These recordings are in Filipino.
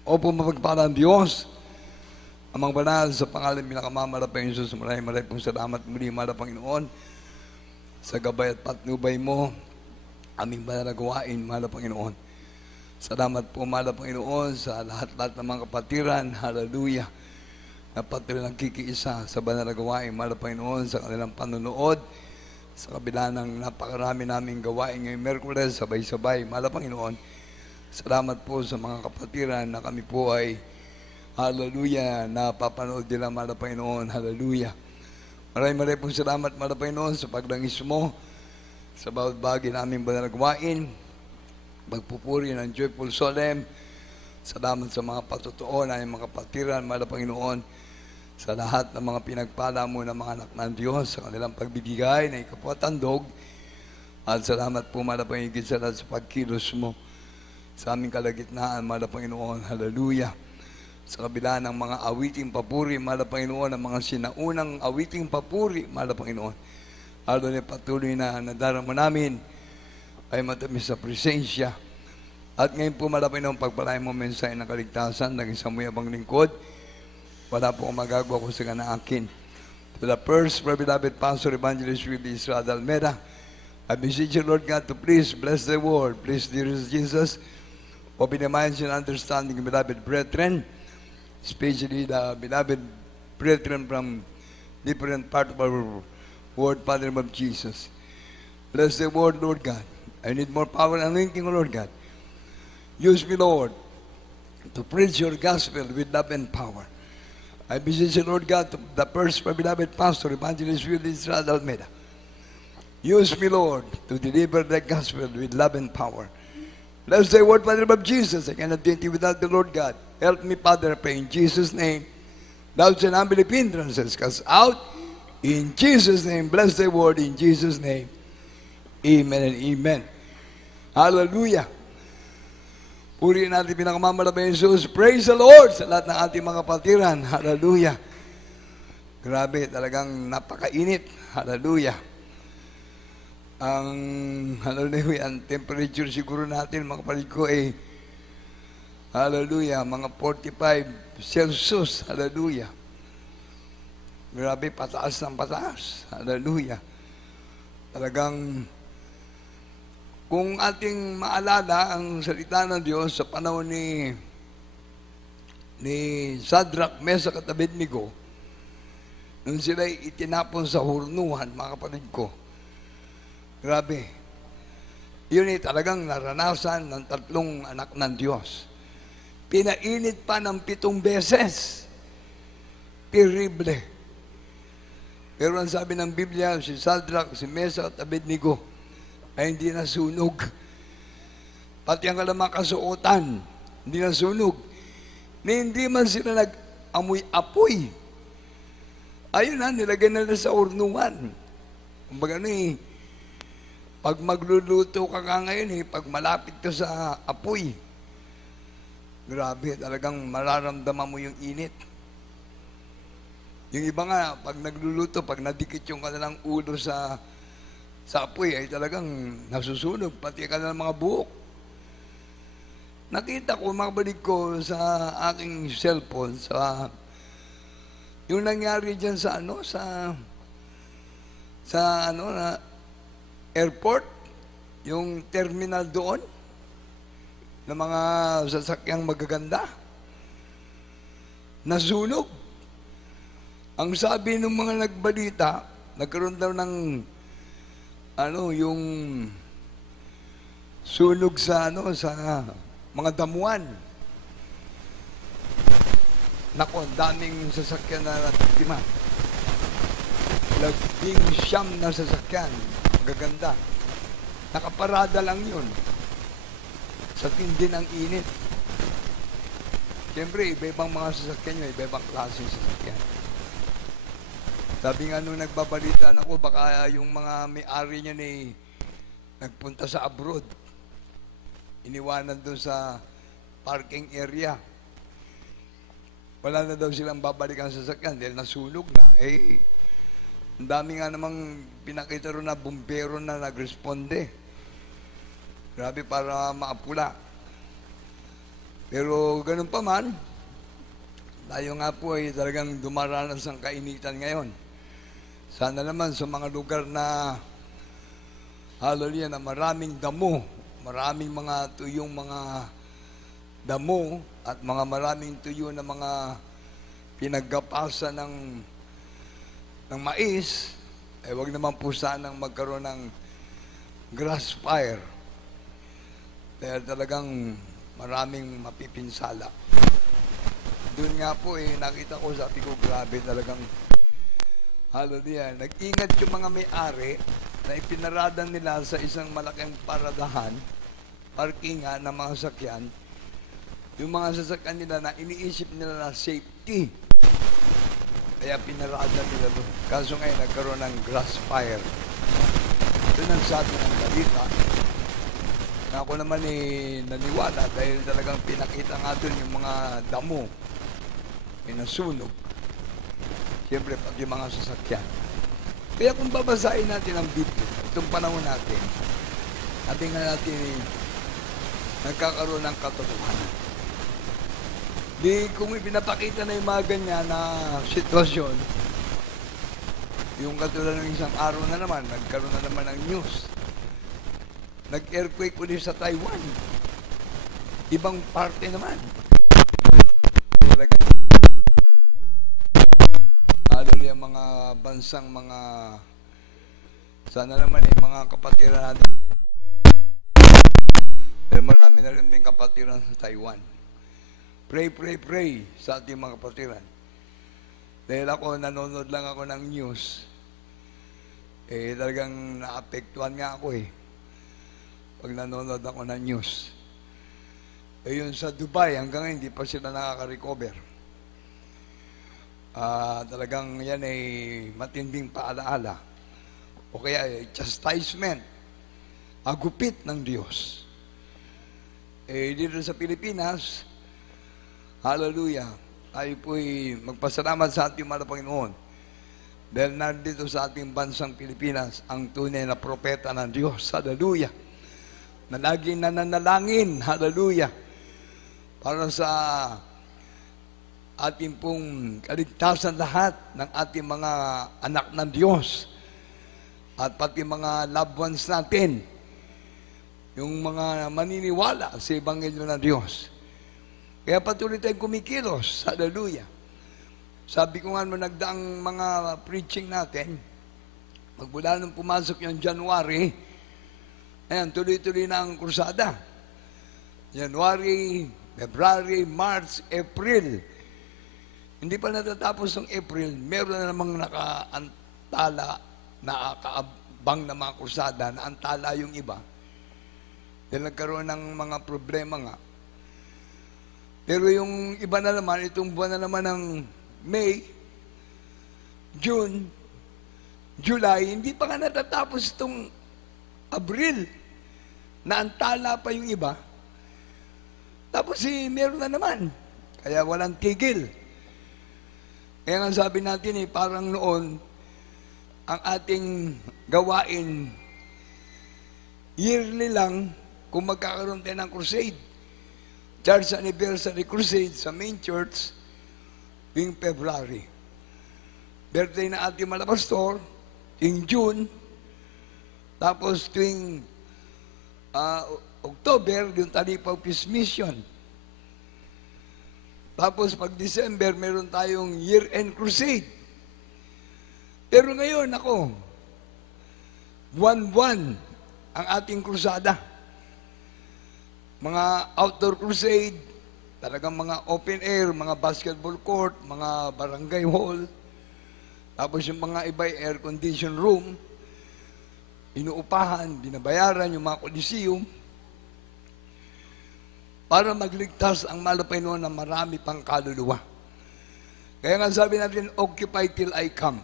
Opo, mapagpalang Diyos, Amang banal, sa pangalan pinakamamara pa yung Jesus, maraming pong salamat muli, Mara Panginoon, sa gabay at patnubay mo, aming banal na gawain, Mara Panginoon. Salamat po, Mara Panginoon, sa lahat-lahat ng mga kapatiran, hallelujah, na patuloy ng kikiisa sa banal na gawain, Mara Panginoon, sa kanilang panonood, sa kabila ng napakarami naming gawain ngayong Merkules, sabay-sabay, Mara Panginoon. Salamat po sa mga kapatiran na kami po ay hallelujah, napapanood nila, Mara Panginoon, hallelujah. Maraming pong salamat, Mara Panginoon, sa paglangis mo sa bawat bagay naming banal na gawain, magpupuri ng joyful solemn. Salamat sa mga patotoo na mga kapatiran, Mara Panginoon, sa lahat ng mga pinagpala mo ng mga anak ng Diyos, sa kanilang pagbibigay na ikapatandog. At salamat po, Mara Panginoon, sa pagkilos mo sa aming kalagitnaan, Mara Panginoon, hallelujah. Sa kabila ng mga awiting papuri, Mara Panginoon, ang mga sinaunang awiting papuri, Mara Panginoon, hallelujah, patuloy na nadarama namin ay matamis sa presensya. At ngayon po, Mara Panginoon, pagpalain mo mensahe ng kaligtasan ng isang muyabang lingkod, wala po akong magagawa kung sa na akin. To the first, beloved Pastor Evangelist Willie Israel Almeida, I beseech you, Lord God, to please bless the word. Please, dearest Jesus, open the minds and understanding of beloved brethren, especially the beloved brethren from different part of our world, Father of Jesus. Bless the word, Lord God. I need more power and anointing, Lord God. Use me, Lord, to preach your gospel with love and power. I beseech you, Lord God, to the first beloved Pastor, Evangelist Willie Israel Almeida. Use me, Lord, to deliver the gospel with love and power. Bless the word, Father of Jesus. I cannot do anything without the Lord God. Help me, Father, I pray in Jesus' name. Doubts and unbelief hindrances cast out. In Jesus' name, bless the word in Jesus' name. Amen and amen. Hallelujah. Purihin natin pinakamamalabay Jesus. Praise the Lord sa lahat ng ating mga patiran. Hallelujah. Grabe, talagang napakainit. Hallelujah. Hallelujah, ang temperature siguro natin, mga kapatid ko, hallelujah, mga 45 Celsius, hallelujah. Grabe, pataas ng pataas, hallelujah. Talagang, kung ating maalala ang salita ng Diyos sa panahon ni Shadrach, Meshach at Abednego, nung sila'y itinapon sa hurnuhan, mga kapatid ko, grabe. Yun talagang naranasan ng tatlong anak ng Diyos. Pinainit pa ng 7 beses. Terrible. Pero ang sabi ng Biblia, si Shadrach, si Meshach at Abednego ay hindi nasunog. Pati ang kanilang kasuotan, hindi nasunog. Hindi man sila nag-amoy-apoy. Ayun na, nilagay na sa urnuhan. Kumbaga pag magluluto ka ngayon, pag malapit ka sa apoy, grabe, talagang mararamdaman mo yung init. Yung iba nga, pag nagluluto, pag nadikit yung kanilang ulo sa apoy, ay talagang nasusunog, pati kanilang mga buhok. Nakita ko, mga balik ko sa aking cellphone, yung nangyari dyan sa airport, yung terminal doon, ng mga sasakyang magaganda, nasunog. Ang sabi ng mga nagbalita, nagkaroon daw ng, yung sunog sa mga damuhan. Nako, daming sasakyan na natiktima. 19 na sasakyan. Gaganda. Nakaparada lang yun. Sa tindi ng init. Siyempre, iba-ibang mga sasakyan nyo, iba-ibang klase yung sasakyan. Sabi nga nung nagbabalita na ko, baka yung mga may-ari niya nagpunta sa abroad. Iniwanan doon sa parking area. Wala na daw silang babalikan sa sasakyan dahil nasunog na. Ang dami nga namang pinakita ron na bumbero na nagresponde. Grabe, para maapula. Pero ganun pa man, tayo nga po ay talagang dumaranas ng kainitan ngayon. Sana naman sa mga lugar na hallelujah, na maraming damo, maraming mga tuyong mga damo at mga maraming tuyo na mga pinaggapasan ng mais, eh wag naman po sanang magkaroon ng grass fire. Dahil talagang maraming mapipinsala. Doon nga po nakita ko, sabi ko, grabe talagang hallelujah. Nag-ingat yung mga may-ari na ipinarada nila sa isang malaking paradahan, parkingan ng mga sasakyan, yung mga sasakyan nila na iniisip nila na safety. Kaya pinarada nila doon. Kaso ngayon, nagkaroon ng grass fire. Ito ang sabi ng balita. Na ako naman naniwala dahil talagang pinakita nga doon yung mga damo, nasunog. Siyempre, pati mga sasakyan. Kaya kung babasahin natin ang Biblia, itong panahon natin, ating nga natin nagkakaroon ng katotohanan. Di kung ipinapakita na yung mga ganyan na sitwasyon, yung katulad ng isang araw na naman, nagkaroon na naman ng news. Nag-earthquake ulit sa Taiwan. Ibang parte naman. Talagang hallelujah, mga bansang mga sana naman mga kapatiran natin. Marami na rin din kapatiran sa Taiwan. Pray sa ating mga kapatiran. Dahil ako, nanonood lang ako ng news. Talagang naapektuhan nga ako pag nanonood ako ng news. Yun sa Dubai, hanggang ngayon, hindi pa sila nakaka-recover. Talagang yan ay matinding paalaala. O kaya chastisement, agupit ng Diyos. Dito sa Pilipinas, hallelujah, tayo po'y magpasalamat sa ating mahal na Panginoon. Dahil nandito sa ating bansang Pilipinas, ang tunay na propeta ng Diyos, hallelujah, na laging nananalangin, hallelujah, para sa ating pong kaligtasan lahat ng ating mga anak ng Diyos at pati mga loved ones natin, yung mga maniniwala sa Ebanghelyo ng Diyos. Kaya patuloy tayong kumikilos, hallelujah. Sabi ko nga nung nagdaang mga preaching natin, magmula nung pumasok yung January, ayan, tuloy-tuloy na ang krusada. January, February, March, April. Hindi pa natatapos ng April, meron na namang nakaantala, nakaabang na mga krusada, naantala yung iba. Dahil nagkaroon ng mga problema nga. Pero yung iba na naman, itong buwan na naman ng May, June, July, hindi pa nga natatapos itong Abril. Naantala pa yung iba. Tapos meron na naman. Kaya walang tigil. Kaya nga sabi natin parang noon, ang ating gawain, yearly lang, kung magkakaroon tayo ng crusade. Church Anniversary Crusade sa main church, tuwing February. Birthday na ating malapastor, tuwing June, tapos tuwing October, yung Talipaw Peace Mission. Tapos pag December, meron tayong year-end crusade. Pero ngayon, buwan-buwan ang ating krusada. Mga outdoor crusade, talagang mga open air, mga basketball court, mga barangay hall, tapos yung mga iba air condition room, inuupahan, binabayaran yung mga coliseum, para magligtas ang malapay noon na marami pang kaluluwa. Kaya nga sabi natin, occupy till I come.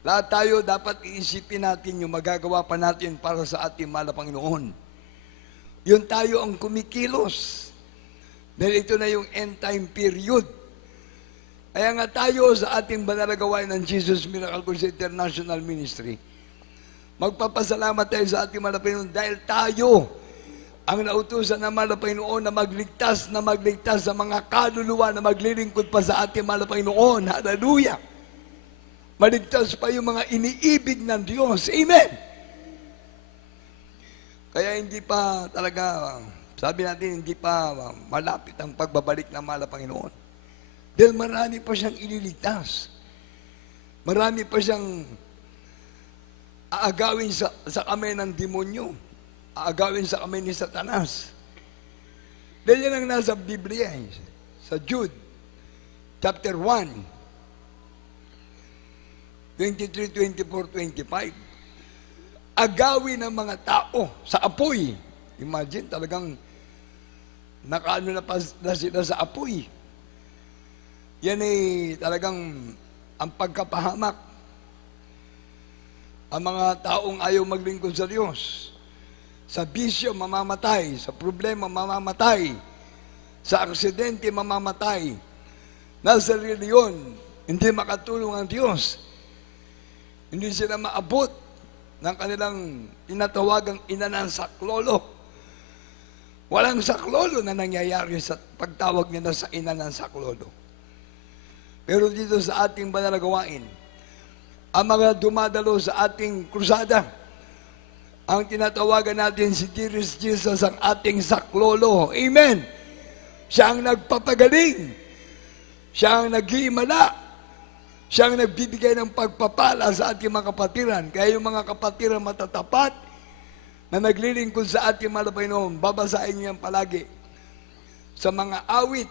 Lahat tayo dapat iisipin natin yung magagawa pa natin para sa ating mahal na Panginoon. Yun tayo ang kumikilos. Dahil ito na yung end time period. Kaya nga tayo sa ating banal na gawain ng Jesus Miracle Crusade International Ministry, magpapasalamat tayo sa ating mahal na Panginoon dahil tayo ang nautusan ng mahal na Panginoon na magligtas sa mga kaluluwa na maglilingkod pa sa ating mahal na Panginoon. Hallelujah! Maligtas pa yung mga iniibig ng Diyos. Amen! Kaya hindi pa talaga, sabi natin, hindi pa malapit ang pagbabalik ng mahal na Panginoon. Dahil marami pa siyang ililigtas. Marami pa siyang aagawin sa kamay ng demonyo. Aagawin sa kamay ni Satanas. Dahil yan ang nasa Biblia, sa Jude, chapter 1, 23, 24, 25. Agawin ng mga tao sa apoy. Imagine, talagang nakaano na sila sa apoy. Yan ay talagang ang pagkapahamak. Ang mga taong ayaw maglingkod sa Diyos. Sa bisyo, mamamatay. Sa problema, mamamatay. Sa aksidente, mamamatay. Nasa reliyon, hindi makatulong ang Diyos. Hindi sila maabot ng kanilang tinatawagang ina ng saklolo. Walang saklolo na nangyayari sa pagtawag nila sa ina ng saklolo. Pero dito sa ating banal na gawain, ang mga dumadalo sa ating krusada, ang tinatawagan natin si Dearest Jesus ang ating saklolo. Amen! Siya ang nagpapagaling. Siya ang nag-iimala. Siya ang nagbibigay ng pagpapala sa ating mga kapatiran. Kaya yung mga kapatiran matatapat na naglilingkod sa ating mahal na Panginoon, babasahin niyo yan palagi. Sa mga awit,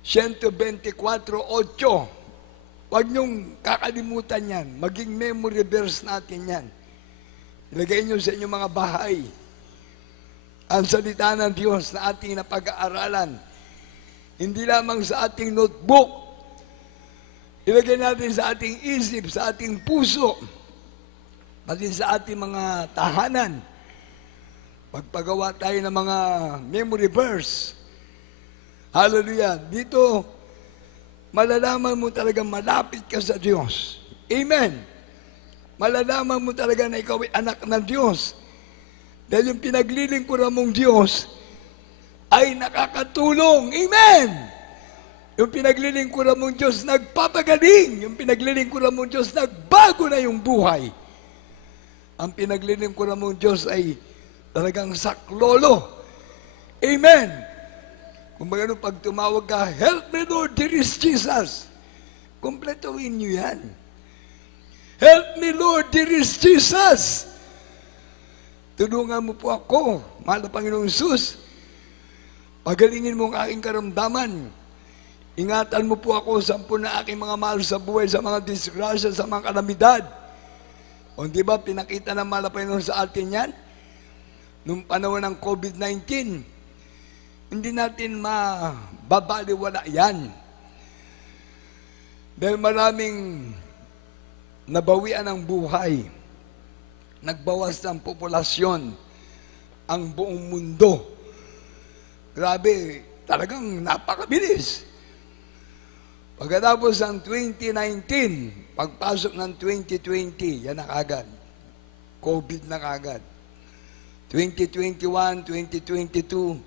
124:8. Huwag niyong kakalimutan yan. Maging memory verse natin yan. Ilagay niyo sa inyong mga bahay ang salita ng Diyos na ating napag-aaralan. Hindi lamang sa ating notebook. Ilagay natin sa ating isip, sa ating puso, pati sa ating mga tahanan. Pagpagawa tayo ng mga memory verse. Hallelujah. Dito, malalaman mo talaga malapit ka sa Diyos. Amen. Malalaman mo talaga na ikaw ay anak ng Diyos. Dahil yung pinaglilingkuran mong Diyos ay nakakatulong. Amen! Yung pinaglilingkuran mong Diyos nagpapagaling. Yung pinaglilingkuran mong Diyos nagbago na yung buhay. Ang pinaglilingkuran mong Diyos ay talagang saklolo. Amen! Kung magano pag tumawag ka, help me Lord, there is Jesus. Kompletohin nyo yan. Help me Lord, there is Jesus. Tulungan mo po ako, mahal na Panginoong Jesus. Pagalingin mo ang aking karamdaman. Ingatan mo po ako sa na aking mga mahal sa buhay, sa mga disgrasya, sa mga kalamidad. O di ba, pinakita ng mahal na Panginoon sa atin yan? Nung panahon ng COVID-19, hindi natin mababaliwala yan. Dahil maraming nabawian ang buhay. Nagbawas ng populasyon ang buong mundo. Grabe, talagang napakabilis. Pagkatapos ng 2019, pagpasok ng 2020, yan na kagad. COVID na kagad. 2021, 2022,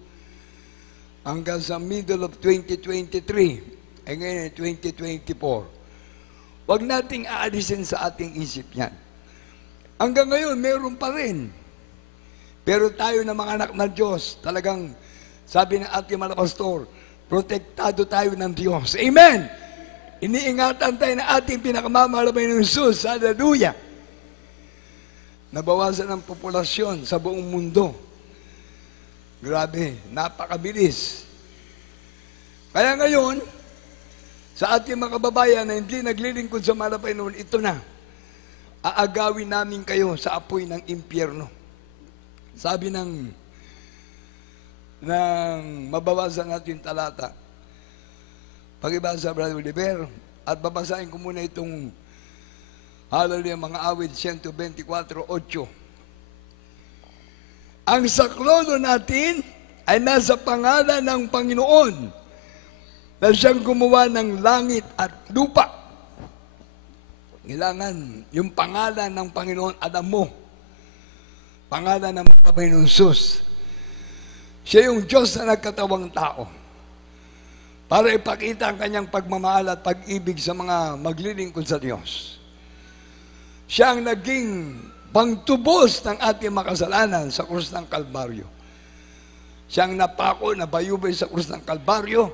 hanggang sa middle of 2023, ay ngayon 2024. Huwag nating aalisin sa ating isip yan. Hanggang ngayon, meron pa rin. Pero tayo na mga anak ng Diyos, talagang, sabi ng ating mga pastor, protektado tayo ng Diyos. Amen! Iniingatan tayo ng ating pinakamamahal ng Jesus. Hallelujah! Nabawasan ang populasyon sa buong mundo. Grabe, napakabilis. Kaya ngayon, sa ating mga kababayan na hindi naglilingkod sa mahal na Panginoon, ito na, aagawin namin kayo sa apoy ng impyerno. Sabi ng mabawasan natin talata. Pag-ibasa, Brother Oliver, at babasahin ko muna itong hallelujah, mga awit 124:8. Ang saklolo natin ay nasa pangalan ng Panginoon na siyang gumawa ng langit at lupa. Kailangan yung pangalan ng Panginoon, alam mo. Pangalan ng Panginoon Jesus. Siya yung Diyos na nagkatawang tao para ipakita ang kanyang pagmamahal at pag-ibig sa mga maglilingkod sa Diyos. Siya ang naging pangtubos ng ating makasalanan sa krus ng Kalbaryo. Siya ang napako na bayubay sa krus ng Kalbaryo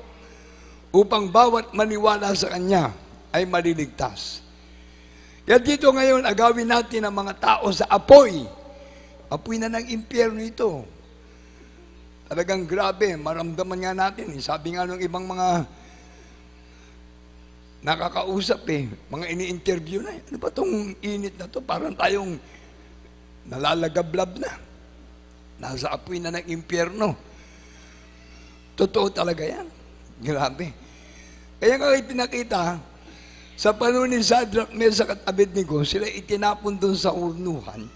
upang bawat maniwala sa Kanya ay maliligtas. Kaya dito ngayon, agawin natin ang mga tao sa apoy. Apoy na ng impyerno ito. Talagang grabe, maramdaman nga natin. Sabi nga ng ibang mga nakakausap mga ini-interview na. Ano ba itong init na to? Parang tayong nalalagablab na. Nasa apoy na ng impyerno. Totoo talaga yan. Grabe. Kaya nga ipinakita, sa panahon ni Shadrach, Meshach at Abednego, sila itinapon doon sa urnuhan.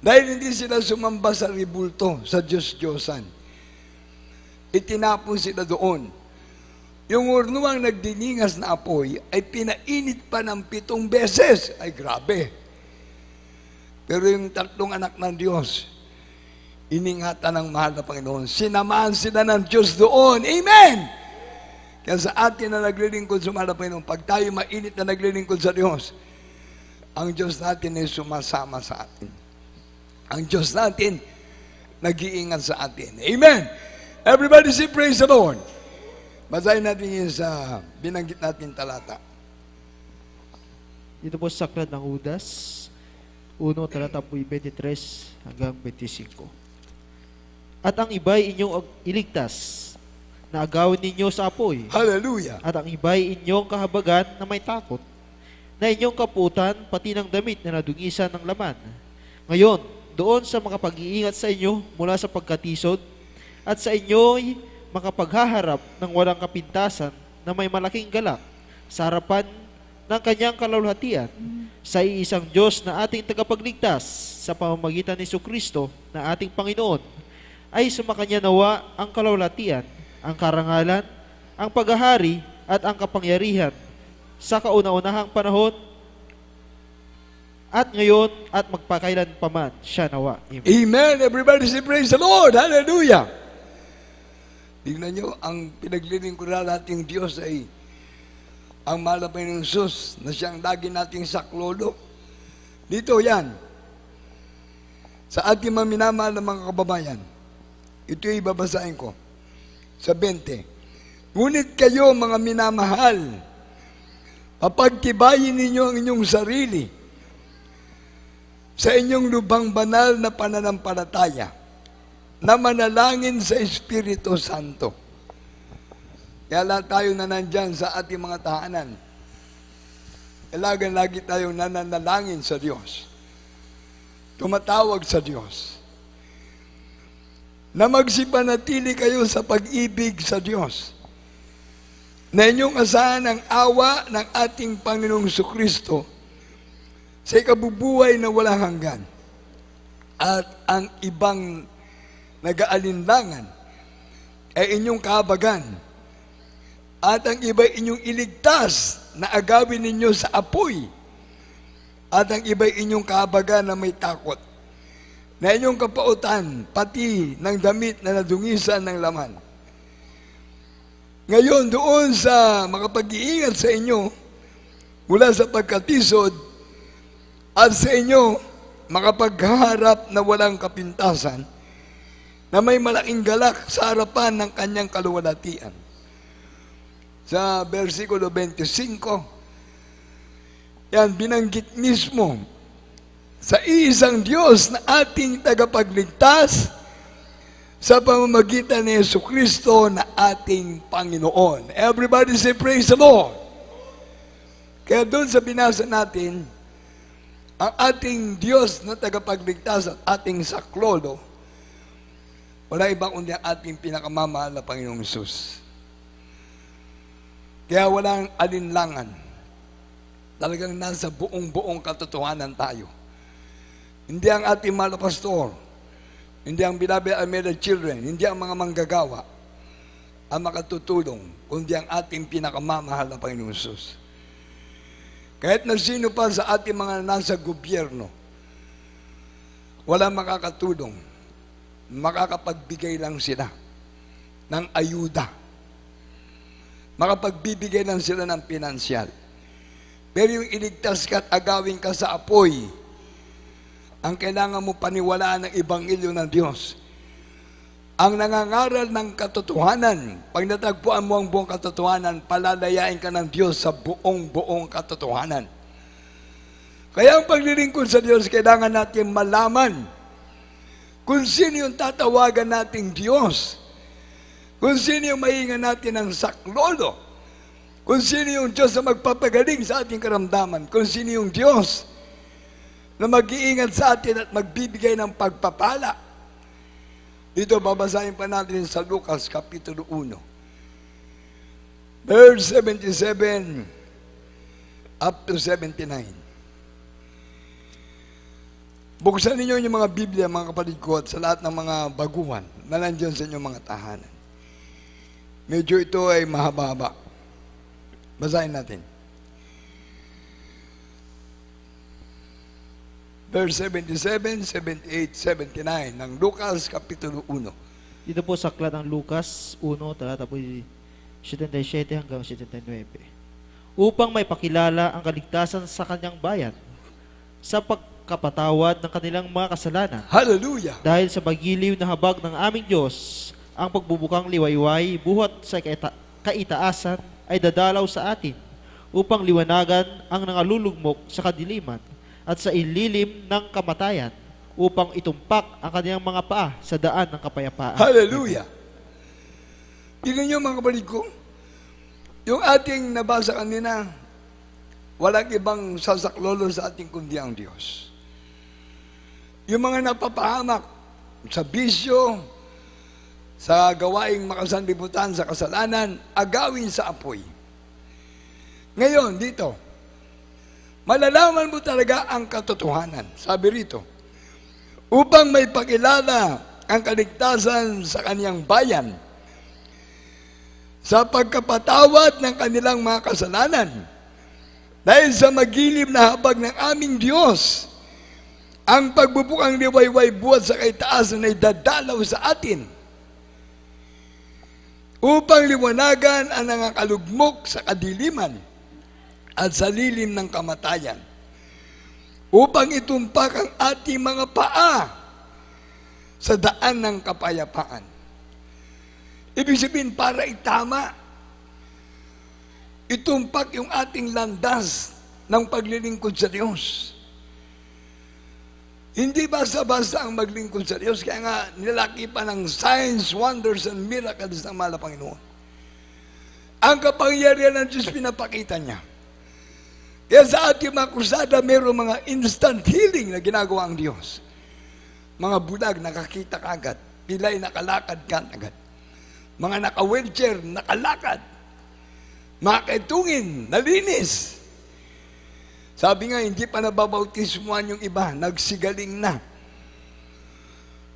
Dahil hindi sila sumamba sa ribulto, sa Diyos-Diyosan. Itinapon sila doon. Yung urnuang nagdiningas na apoy ay pinainit pa ng 7 beses. Ay grabe. Pero yung 3 anak ng Diyos, iningatan ng mahal na Panginoon. Sinamahan sila ng Diyos doon. Amen! Kaya sa atin na naglilingkod sa mahal na Panginoon, pag tayo mainit na naglilingkod sa Diyos, ang Diyos natin ay sumasama sa atin. Ang Diyos natin, nag-iingat sa atin. Amen! Everybody say, praise the Lord! Basahin natin yun sa binanggit natin talata. Dito po sa Aklat ng Judas, 1, talata po 23 hanggang 25. At ang iba'y inyong iligtas, na agawin ninyo sa apoy. Hallelujah! At ang iba'y inyong kahabagan na may takot, na inyong kaputan, pati ng damit na nadungisan ng laman. Ngayon, doon sa makapag-iingat sa inyo mula sa pagkatisod, at sa inyo'y makapaghaharap ng walang kapintasan na may malaking galak sa harapan ng kanyang kalulhatian sa iisang Diyos na ating tagapagligtas sa pamamagitan ni Jesucristo na ating Panginoon, ay sumakanya nawa ang kalulhatian, ang karangalan, ang paghahari at ang kapangyarihan sa kauna-unahang panahon at ngayon at magpakailan paman siya nawa. Amen. Amen! Everybody say, praise the Lord! Hallelujah! Tingnan nyo, ang pinaglilingkuran nating Diyos ay ang mahal na Panginoong Jesus na siyang lagi nating saklolo. Dito yan, sa ating mga minamahal na mga kababayan, ito yung babasahin ko. Sa 20. Ngunit kayo mga minamahal, papagtibayin ninyo ang inyong sarili sa inyong lubhang banal na pananampalataya na manalangin sa Espiritu Santo. Kaya lahat tayo na nandyan sa ating mga tahanan, lagi tayong nananalangin sa Diyos. Tumatawag sa Diyos. Na magsipanatili kayo sa pag-ibig sa Diyos. Na inyong asahan ang awa ng ating Panginoong Jesucristo sa ikabubuhay na walang hanggan. At ang ibang nag-aalinlangan ay inyong kahabagan. At ang iba inyong iligtas na agawin ninyo sa apoy. At ang iba inyong kahabagan na may takot. Na inyong kapautan, pati ng damit na nadungisan ng laman. Ngayon, doon sa makapag-iingat sa inyo, mula sa pagkatisod, at sa inyo, makapagharap na walang kapintasan, na may malaking galak sa harapan ng kanyang kaluwalhatian. Sa versikulo 25, yan, binanggit mismo, sa iisang Diyos na ating tagapagligtas, sa pamamagitan ni Jesucristo na ating Panginoon. Everybody say, praise the Lord! Kaya doon sa binasa natin, ang ating Diyos na tagapagligtas at ating saklolo, wala iba kundi ang ating pinakamamahal na Panginoong Hesus. Kaya walang alinlangan. Talagang nasa buong katotohanan tayo. Hindi ang ating mahal na pastor, hindi ang beloved Almeida children, hindi ang mga manggagawa ang makatutulong, kundi ang ating pinakamamahal na Panginoong Hesus. Kahit na sino pa sa ating mga nasa gobyerno, wala makakatulong makakapagbigay lang sila ng ayuda. Makapagbibigay lang sila ng pinansyal. Pero yung iligtas ka at agawin ka sa apoy, ang kailangan mo paniwalaan ng Ebanghelyo ng Diyos. Ang nangangaral ng katotohanan, pag natagpuan mo ang buong katotohanan, palalayain ka ng Diyos sa buong katotohanan. Kaya ang paglilingkod sa Diyos, kailangan natin malaman kung sino yung tatawagan nating Diyos. Kung sino yung mahinga natin ng saklolo. Kung sino yung Diyos na magpapagaling sa ating karamdaman. Kung sino yung Diyos na mag-iingat sa atin at magbibigay ng pagpapala. Dito, babasahin pa natin sa Lucas, Kapitulo 1. Verse 77 up to 79. Buksan ninyo yung mga Biblia, mga kapatid ko, at sa lahat ng mga baguhan na nandiyan sa inyong mga tahanan. Medyo ito ay mahaba-haba. Basahin natin. Verse 77, 78, 79 ng Lucas, Kapitulo 1. Dito po sa aklat ng Lucas 1, talata po 77 hanggang 79. Upang may pakilala ang kaligtasan sa kanyang bayan sa pagkapatawad ng kanilang mga kasalanan. Hallelujah! Dahil sa magiliw na habag ng aming Diyos, ang pagbubukang liwayway buhat sa kaitaasan ay dadalaw sa atin upang liwanagan ang nangalulugmok sa kadiliman at sa ililim ng kamatayan upang itumpak ang kanyang mga paa sa daan ng kapayapaan. Hallelujah! Tingnan nyo mga kapatid ko, yung ating nabasa kanina, walang ibang sasaklolo sa ating kundi ang Diyos. Yung mga napapahamak sa bisyo, sa gawaing makasanlibutan sa kasalanan, agawin sa apoy. Ngayon, dito, malalaman mo talaga ang katotohanan. Sabi rito, upang may pakilala ang kaligtasan sa kaniyang bayan, sa pagkapatawad ng kanilang mga kasalanan, dahil sa magilib na habag ng aming Diyos, ang pagbubukang liwayway buhat sa kaitaasan ay dadalaw sa atin, upang liwanagan ang nangakalugmok sa kadiliman at sa lilim ng kamatayan, upang itumpak ang ating mga paa sa daan ng kapayapaan. Ibig sabihin, para itama, itumpak yung ating landas ng paglilingkod sa Diyos. Hindi basta-basta ang maglingkod sa Diyos, kaya nga nilaki pa ng signs, wonders, and miracles ng mahal na Panginoon. Ang kapangyarihan ng Diyos pinapakita niya. Kaya sa ating mga krusada, mayroong mga instant healing na ginagawa ang Diyos. Mga bulag, nakakita ka agad. Pilay, nakalakad ka agad. Mga naka-wheelchair, nakalakad. Mga kaitungin, nalinis. Sabi nga, hindi pa nababautismuhan yung iba, nagsigaling na.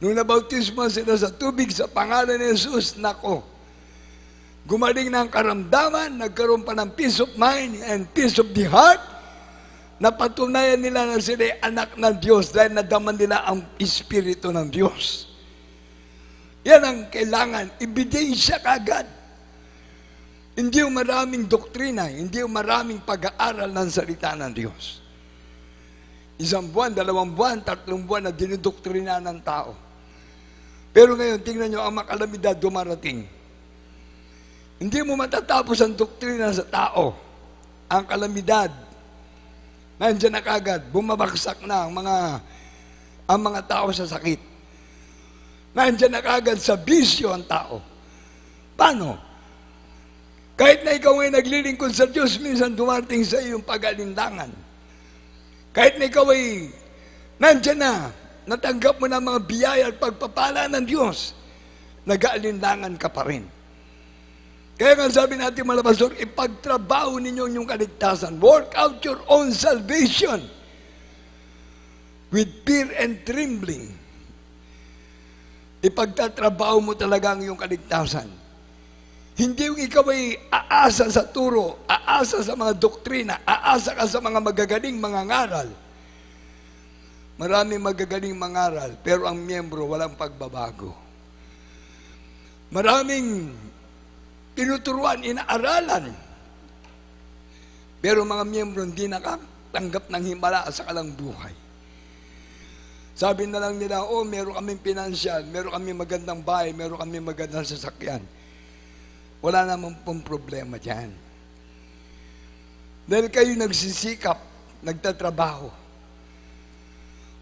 Nung nabautismuhan sila sa tubig, sa pangalan ni Jesus, nako, gumaling na ang karamdaman, nagkaroon pa ng peace of mind and peace of the heart, napatunayan nila na sila ay anak ng Diyos dahil nadaman nila ang Espiritu ng Diyos. Yan ang kailangan, ebidensya kagad. Hindi yung maraming doktrina, hindi yung maraming pag-aaral ng salita ng Diyos. 1 buwan, 2 buwan, 3 buwan na dinidoktrina ng tao. Pero ngayon, tingnan nyo, ang makalamidad dumarating. Hindi mo matatapos ang doktrina sa tao. Ang kalamidad, nandiyan na kagad, bumabaksak na ang mga tao sa sakit. Nandiyan na kagad sa bisyo ang tao. Paano? Kahit na ikaw ay naglilingkod sa Diyos, minsan dumating sa iyo yung pag-alinlangan. Kahit na ikaw ay nandyan na, natanggap mo na mga biyaya at pagpapala ng Diyos, nag-aalinlangan ka pa rin. Kaya nga sabi natin mga pastor, ipagtrabaho ninyo yung kaligtasan. Work out your own salvation with fear and trembling. Ipagtatrabaho mo talaga ang iyong kaligtasan. Hindi yung ikaw ay aasa sa turo, aasa sa mga doktrina, aasa ka sa mga magagaling mga ngaral. Marami magagaling mangaral, pero ang miyembro walang pagbabago. Maraming tinuturuan, inaaralan, pero mga miyembro hindi nakatanggap ng himala sa kalang buhay. Sabi na lang nila, oh, meron kaming pinansyal, meron kaming magandang bahay, meron kaming magandang sasakyan. Wala namang pong problema dyan. Dahil kayo nagsisikap, nagtatrabaho,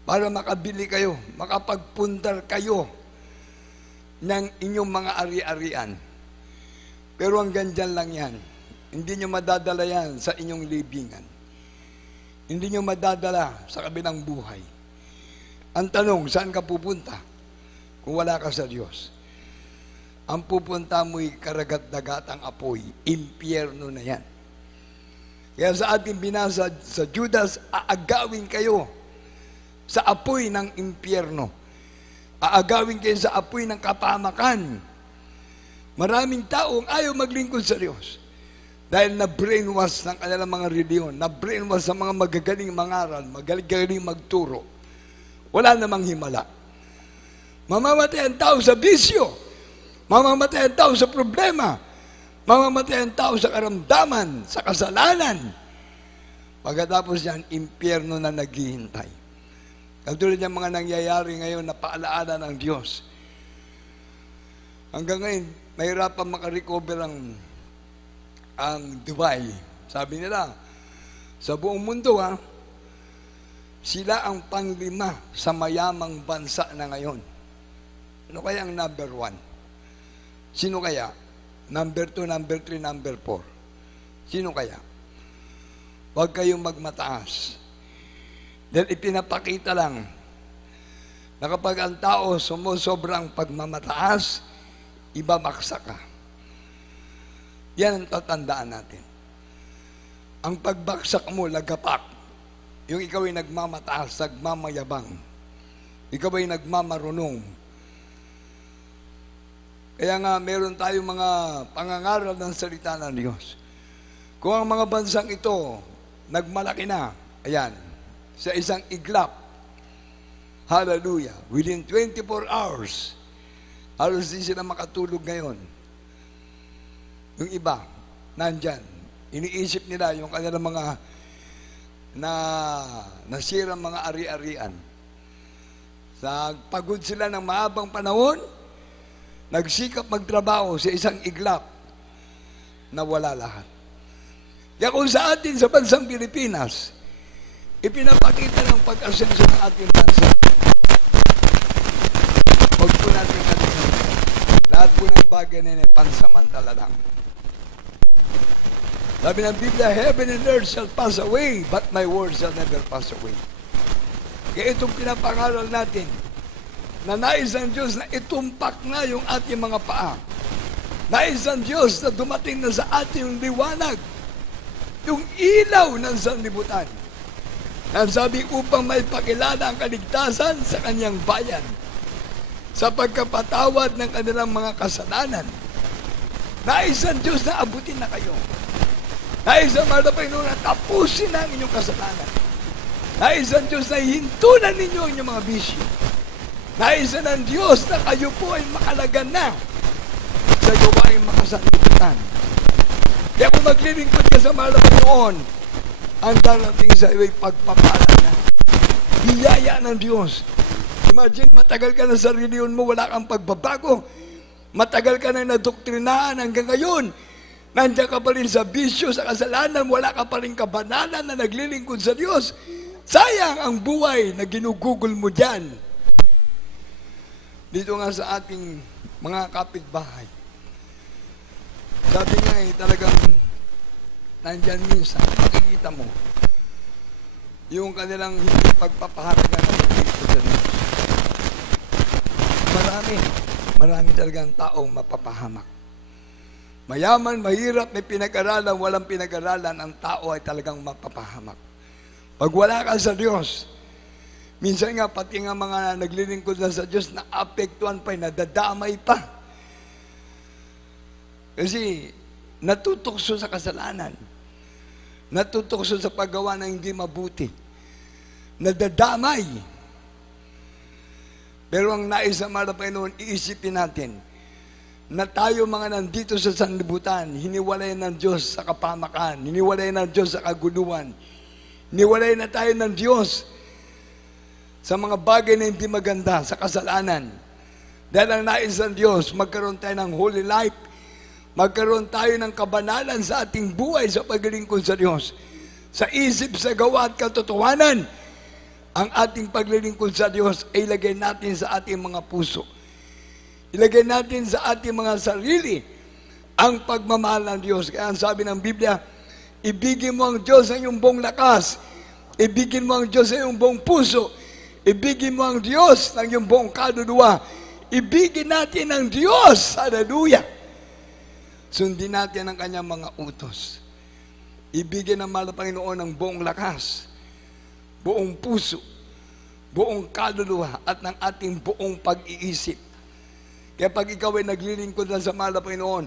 para makabili kayo, makapagpundar kayo ng inyong mga ari-arian. Pero hanggang dyan lang yan. Hindi nyo madadala yan sa inyong libingan. Hindi nyo madadala sa kabilang buhay. Ang tanong, saan ka pupunta kung wala ka sa Diyos? Ang pupunta mo'y karagat-dagatang apoy, impyerno na yan. Kaya sa ating binasa sa Judas, aagawin kayo sa apoy ng impyerno. Aagawin kayo sa apoy ng kapahamakan. Maraming taong ayaw maglingkod sa Diyos dahil na-brainwash ng kanilang mga reliyon, na-brainwash sa mga magagaling mangaral, magagaling magturo. Wala namang himala. Mamamatay ang tao sa bisyo. Mamamatay ang tao sa problema. Mamamatay ang tao sa karamdaman, sa kasalanan. Pagkatapos yan, impyerno na naghihintay. Katulad ng mga nangyayari ngayon na paalaala ng Diyos. Hanggang ngayon, mahirapan makarecover ang Dubai. Sabi nila, sa buong mundo, sila ang panglima sa mayamang bansa na ngayon. Ano kaya ang number 1? Sino kaya? Number 2, number 3, number 4. Sino kaya? Huwag kayong magmataas. Dahil ipinapakita lang na kapag ang tao sumusobrang pagmamataas, ibabaksak ka. Yan ang tatandaan natin. Ang pagbaksak mo, lagapak. Yung ikaw ay nagmamataas, nagmamayabang. Ikaw ay nagmamarunong. Kaya nga, meron tayong mga pangangaral ng salita ng Diyos. Kung ang mga bansang ito, nagmalaki na, ayan, sa isang iglap, hallelujah, within 24 hours, halos din sila makatulog ngayon. Yung iba, nandyan, iniisip nila yung kanilang mga nasirang mga ari-arian. Sa pagod sila ng mahabang panahon, nagsikap magtrabaho sa isang iglap, nawala lahat. Kaya kung sa atin, sa bansang Pilipinas, ipinapakita ng pag-asenso ng ating bansa, huwag po natin kalimutan. Lahat po ng bagay na pansamantala lang. Sabi ng Biblia, heaven and earth shall pass away, but my word shall never pass away. Kaya itong pinapangaral natin, na nais ng Diyos na itumpak na yung ating mga paa. Nais ng Diyos na dumating na sa ating liwanag, yung ilaw ng sanlibutan. Ang sabi, upang may pakilala ang kaligtasan sa kanyang bayan, sa pagkapatawad ng kanilang mga kasalanan. Nais ng Diyos na abutin na kayo. Nais ang mga Panginoon na tapusin na ang inyong kasalanan. Nais ng Diyos na hintunan ninyo ang inyong mga bisyo. Nais ng Diyos na kayo po ay makalagan na sa gawaing makasanlibutan. Kaya kung maglilingkod ka sa mahal na Panginoon, ang darating sa iyo ay pagpapala na. Biyaya ng Diyos. Imagine, matagal ka na sa reliyon mo, wala kang pagbabago. Matagal ka na nadoktrinahan hanggang ngayon. Nandiyan ka pa rin sa bisyo, sa kasalanan, wala ka pa rin kabanalan na naglilingkod sa Diyos. Sayang ang buhay na ginugugol mo dyan. Dito nga sa ating mga kapitbahay. Sabi nga talagang nandyan minsan, makikita mo yung kanilang hindi pagpapahalaga ng pagkikita sa Diyos. Marami talagang taong mapapahamak. Mayaman, mahirap, may pinag-aralan, walang pinag-aralan, ang tao ay talagang mapapahamak. Pag wala ka sa Diyos, minsan nga pati nga mga naglilingkod na sa Diyos na apektuhan pa, nadadamay pa. Kasi natutokso sa kasalanan. Natutokso sa paggawa ng hindi mabuti. Nadadamay. Pero ang nais ng mga Panginoon, iisipin natin na tayo mga nandito sa sanlibutan, hiniwalay ng Diyos sa kapamakan, hiniwalay ng Diyos sa kaguluhan, hiniwalay na tayo ng Diyos sa mga bagay na hindi maganda, sa kasalanan. Dahil ang nais ng Diyos, magkaroon tayo ng holy life, magkaroon tayo ng kabanalan sa ating buhay sa paglilingkod sa Diyos. Sa isip, sa gawa at katotohanan, ang ating paglilingkod sa Diyos ay ilagay natin sa ating mga puso. Ilagay natin sa ating mga sarili ang pagmamahal ng Diyos. Kaya ang sabi ng Biblia, ibigin mo ang Diyos sa iyong buong lakas, ibigin mo ang Diyos sa iyong buong puso, ibigin mo ang Diyos ng iyong buong kaluluwa, ibigin natin ang Diyos. Hallelujah! Sundin natin ang kanyang mga utos. Ibigin ng mahal na Panginoon ang buong lakas, buong puso, buong kaluluwa, at ng ating buong pag-iisip. Kaya pag ikaw ay naglilingkod lang sa mahal na Panginoon,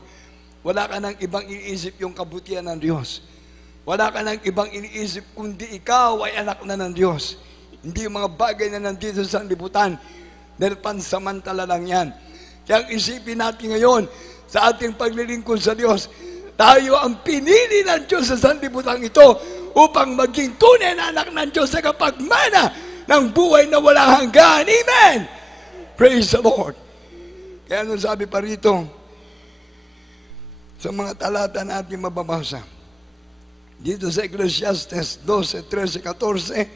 wala ka nang ibang iniisip yung kabutihan ng Diyos. Wala ka nang ibang iniisip kundi ikaw ay anak na ng Diyos. Hindi yung mga bagay na nandito sa libutan, dahil pansamantala lang yan. Kaya ang isipin natin ngayon, sa ating paglilingkod sa Diyos, tayo ang pinili ng Diyos sa sanlibutan ito upang maging tunay na anak ng Diyos sa kapagmana ng buhay na wala hanggan. Amen! Praise the Lord! Kaya ano sabi pa rito, sa mga talata natin mababasa, dito sa Ecclesiastes 12, 13, 14,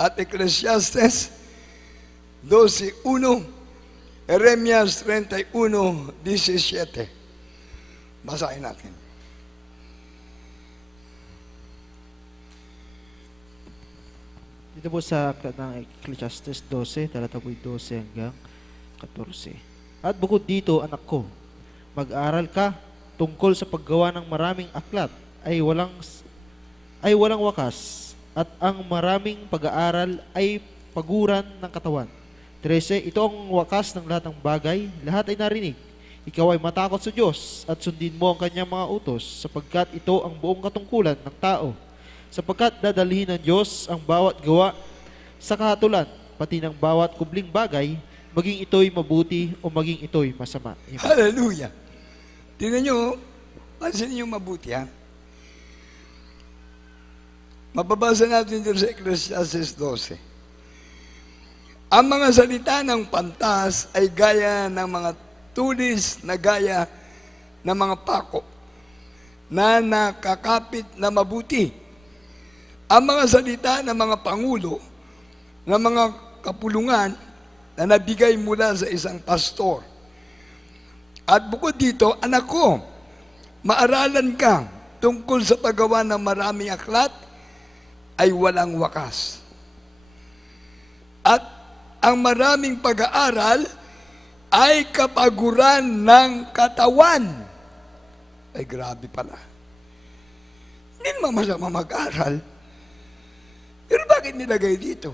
at Ecclesiastes 12, 1, Jeremias 31, 17. Basahin natin. Dito po sa aklat ng Ecclesiastes 12, talata po 12 hanggang 14. At bukod dito, anak ko, mag-aral ka tungkol sa paggawa ng maraming aklat ay walang wakas, at ang maraming pag-aaral ay paguran ng katawan. 13, ito ang wakas ng lahat ng bagay, lahat ay narinig. Ikaw ay matakot sa Diyos at sundin mo ang kanyang mga utos, sapagkat ito ang buong katungkulan ng tao. Sapagkat dadalhin ng Diyos ang bawat gawa sa kahatulan, pati ng bawat kubling bagay, maging ito'y mabuti o maging ito'y masama. Amen. Hallelujah! Tingnan nyo, pansinin nyo mabuti, ha? Mababasa natin dito sa Ecclesiastes 12. Ang mga salita ng pantas ay gaya ng mga tulis na gaya ng mga pako na nakakapit na mabuti. Ang mga salita ng mga pangulo, ng mga kapulungan na nabigay mula sa isang pastor. At bukod dito, anak ko, maaralan ka tungkol sa paggawa ng maraming aklat ay walang wakas. At ang maraming pag-aaral ay kapaguran ng katawan. Ay, grabe pala. Hindi naman masama mag-aral. Pero bakit nilagay dito?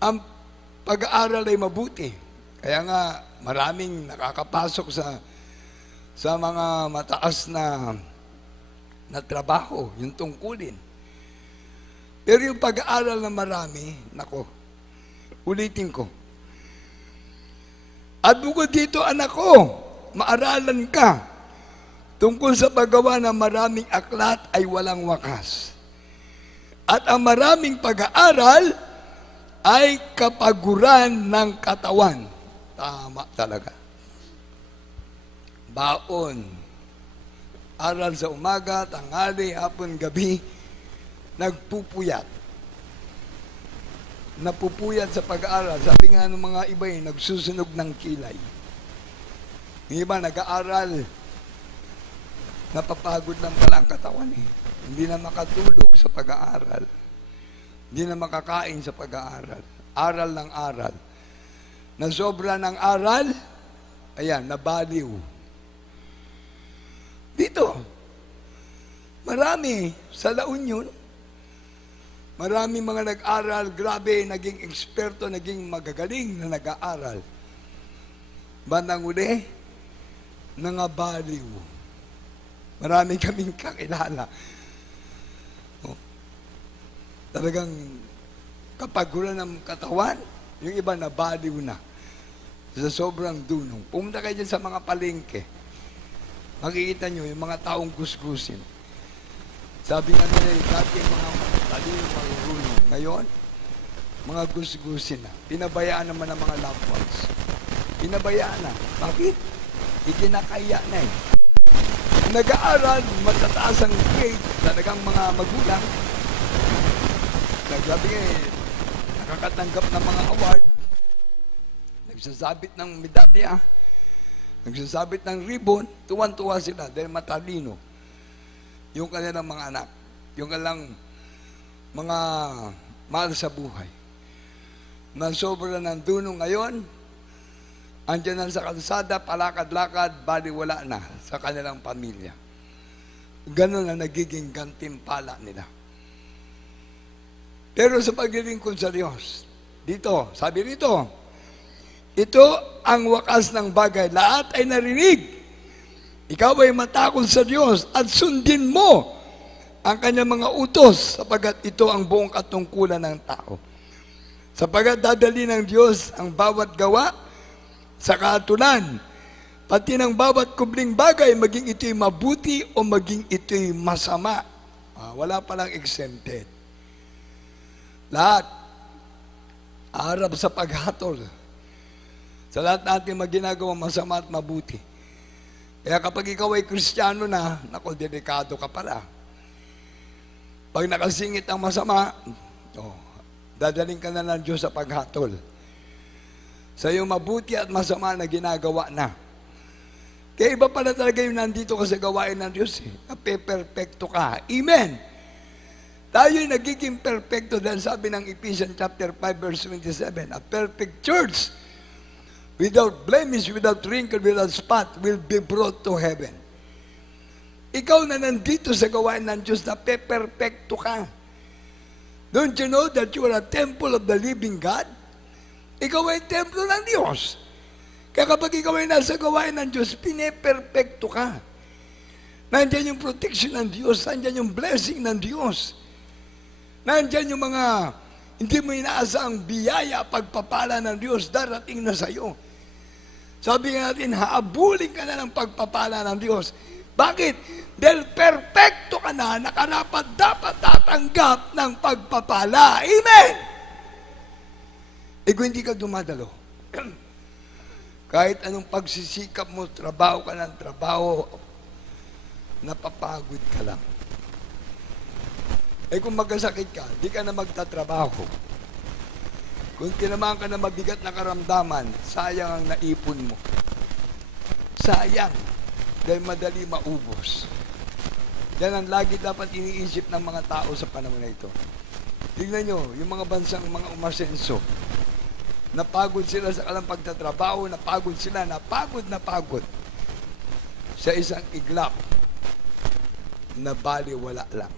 Ang pag-aaral ay mabuti. Kaya nga, maraming nakakapasok sa mga mataas na trabaho, yung tungkulin. Pero yung pag-aaral na marami, nako, ulitin ko. At bukod dito, anak ko, maaralan ka tungkol sa paggawa ng maraming aklat ay walang wakas. At ang maraming pag-aaral ay kapaguran ng katawan. Tama talaga. Baon. Aral sa umaga, tanghali, hapon, gabi, nagpupuyat. Napupuyat sa pag-aaral. Sabi nga ng mga iba nagsusunog ng kilay. Yung iba nag-aaral, napapagod lang pala ang katawan Hindi na makatulog sa pag-aaral. Hindi na makakain sa pag-aaral. Aral ng aral. Na sobra ng aral, ayan, nabaliw. Dito, marami sa La Union, marami mga nag-aral, grabe, naging eksperto, naging magagaling na nag-aaral. Bandang uli, nangabaliw. Marami kaming kakilala. Talagang kapag gula ng katawan, yung iba nabaliw na sa sobrang dunong. Pumunta kayo dyan sa mga palengke. Makikita nyo yung mga taong gusgusin. Sabi nga nila, dati mga talino marurunong. Ngayon, mga gusgusin na. Pinabayaan naman ng mga loved ones. Pinabayaan na. Bakit? Ikinakaya na eh. Nag-aaral, matataas ang grade, talagang mga magulang. Nagsabi nga eh, nakakatanggap ng mga award, nagsasabit ng medalya, nagsasabit ng ribbon, tuwan-tuwa sila dahil matalino yung kanilang mga anak, yung kanilang mga mahal sa buhay. Na sobra ng dunong ngayon, andyan na sa kalsada, palakad-lakad, baliwala na sa kanilang pamilya. Ganon na nagiging gantimpala nila. Pero sa paglilingkod sa Diyos, dito, sabi rito, ito ang wakas ng bagay. Lahat ay narinig. Ikaw ay matakot sa Diyos at sundin mo ang kanyang mga utos sapagkat ito ang buong katungkulan ng tao. Sapagkat dadali ng Diyos ang bawat gawa sa kaatulan, pati ng bawat kubling bagay, maging ito'y mabuti o maging ito'y masama. Wala palang exempted. Lahat, harap sa paghatol. Sa lahat natin maginagawa masama at mabuti. Kaya kapag ikaw ay Kristiyano na, naku, delikado ka pala. Pag nakasingit ang masama, dadaling ka na ng Diyos sa paghatol. Sa iyong mabuti at masama na ginagawa na. Kaya iba pala talaga yung nandito ka sa gawain ng Diyos. Nape-perfecto ka. Amen! Tayo'y nagiging perfecto dahil sabi ng Ephesians chapter 5 verse 27, a perfect church without blemish, without wrinkle, without spot will be brought to heaven. Ikaw na nandito sa gawain ng Diyos, nape-perfecto ka. Don't you know that you are a temple of the living God? Ikaw ay templo ng Diyos. Kaya kapag ikaw ay nasa gawain ng Diyos, pine-perfecto ka. Nandyan yung protection ng Diyos, nandyan yung blessing ng Diyos. Nandyan yung mga hindi mo inaasang biyaya, pagpapala ng Diyos, darating na sa iyo. Sabi nga natin, haabulin ka na ng pagpapala ng Diyos. Bakit? Dahil perfecto ka na, nakarapat dapat tatanggap ng pagpapala. Amen! Kung hindi ka dumadalo, kahit anong pagsisikap mo, trabaho ka ng trabaho, napapagod ka lang. Kung magkasakit ka, di ka na magtatrabaho. Kung tinamaan ka na mabigat na karamdaman, sayang ang naipon mo. Sayang, dahil madali maubos. Yan ang lagi dapat iniisip ng mga tao sa panahon na ito. Tingnan nyo, yung mga bansang mga umasenso, napagod sila sa kalang pagtatrabaho, napagod sila, napagod sa isang iglap na baliwala lang.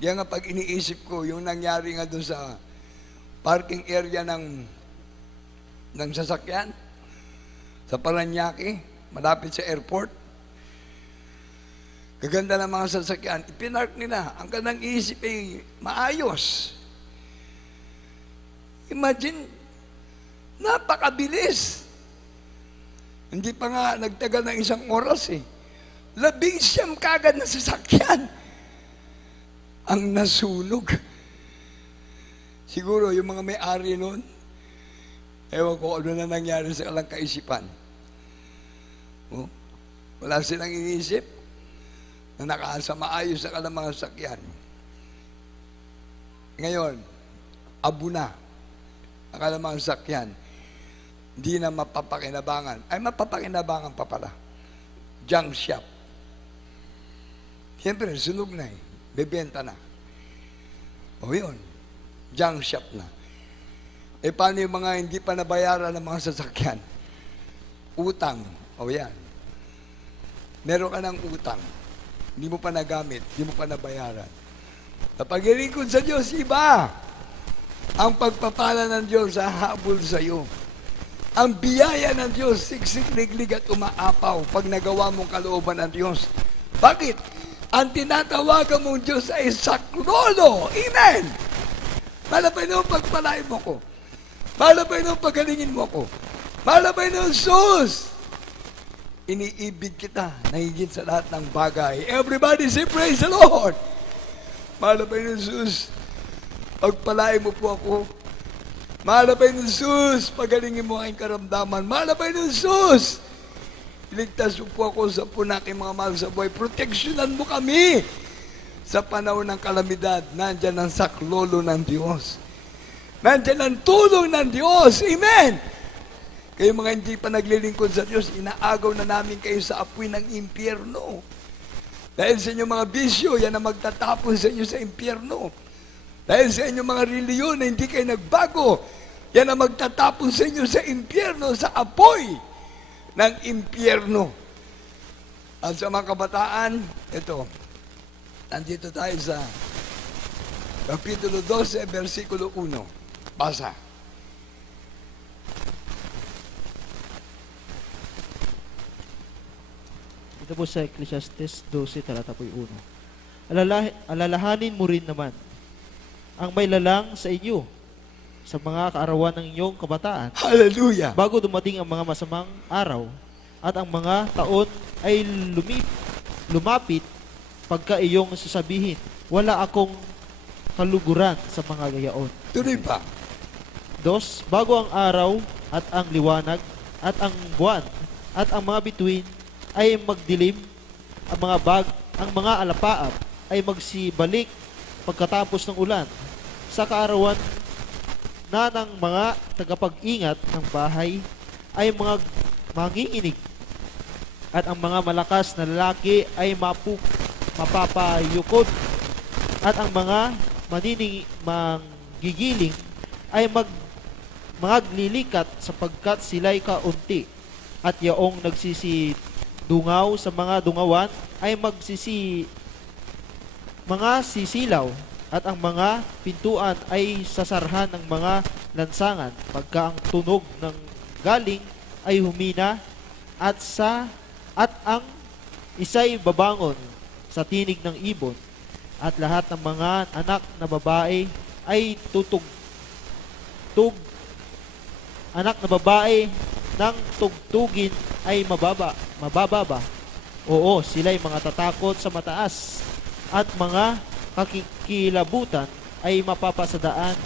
Yan nga pag iniisip ko, yung nangyari nga doon sa parking area ng sasakyan, sa Paranaque, malapit sa airport, kaganda ng mga sasakyan, ipinark nila. Ang kanang isip ay maayos. Imagine, napakabilis. Hindi pa nga nagtagal ng isang oras eh. 11 kagad na sasakyan ang nasunog. Siguro yung mga may-ari nun, ewan ko ano na nangyari sa kalang kaisipan. Wala silang iniisip na nakaasa maayos sa kalang mga sasakyan. Ngayon, abo na ang kalang mga sasakyan. Hindi na mapapakinabangan. Ay, mapapakinabangan pa pala. Junk shop. Siyempre, sunog na eh. Bebenta na. O yun, junk shop na. Paano yung mga hindi pa nabayaran ng mga sasakyan? Utang. O yan. Meron ka ng utang. Hindi mo pa nagamit. Hindi mo pa nabayaran. Kapag ilingkod sa Diyos, iba. Ang pagpapala ng Diyos hahabol sa iyo. Ang biyaya ng Diyos, siksik-liglig at umaapaw pag nagawa mong kalooban ng Diyos. Bakit? Ang tinatawagan mong Diyos ay saklolo. Amen! Mahal na Panginoon, pagpalain mo ko. Mahal na Panginoon, pagalingin mo ko. Mahal na Panginoon, sus! Iniibig kita na higit sa lahat ng bagay. Everybody say, praise the Lord! Mahal na Panginoon, sus! Pagpalain mo po ako. Mahal na Panginoon, sus! Pagalingin mo ang aking karamdaman. Mahal na Panginoon, sus! Iligtas mo po ako sa punaking mga mahal sa buhay. Proteksyonan mo kami sa panahon ng kalamidad. Nandyan ang saklolo ng Diyos. Nandyan ang tulong ng Diyos. Amen! Kayo mga hindi pa naglilingkod sa Diyos, inaagaw na namin kayo sa apoy ng impyerno. Dahil sa inyong mga bisyo, yan ang magtatapon sa inyo sa impyerno. Dahil sa inyong mga reliyon na hindi kayo nagbago, yan ang magtatapon sa inyo sa impyerno, sa apoy ng impyerno. At sa mga kabataan, ito, nandito tayo sa Kapitulo 12, versikulo 1. Basa. Ito po sa Ecclesiastes 12, talata po 1. Alalahanin mo rin naman ang may lalang sa inyo sa mga kaarawan ng inyong kabataan Hallelujah! bago dumating ang mga masamang araw at ang mga taon ay lumapit pagka iyong sasabihin, wala akong kaluguran sa mga gayaon. Tuloy pa. 2, bago ang araw at ang liwanag at ang buwan at ang mga bituin ay magdilim, ang mga alapaap ay magsibalik pagkatapos ng ulan. Sa kaarawan na ng mga tagapag-ingat ng bahay ay mga manginginig at ang mga malakas na lalaki ay mapapayukod at ang mga manggigiling ay maglilikat sapagkat sila'y kaunti at yaong nagsisidungaw sa mga dungawan ay mga sisilaw at ang mga pintuan ay sasarhan ng mga lansangan pagka ang tunog ng galing ay humina at ang isa'y babangon sa tinig ng ibon at lahat ng mga anak na babae ay anak na babae ng tugtugin ay mabababa. Oo, sila'y mga tatakot sa mataas at mga kakikilabutan ay mapapasadaan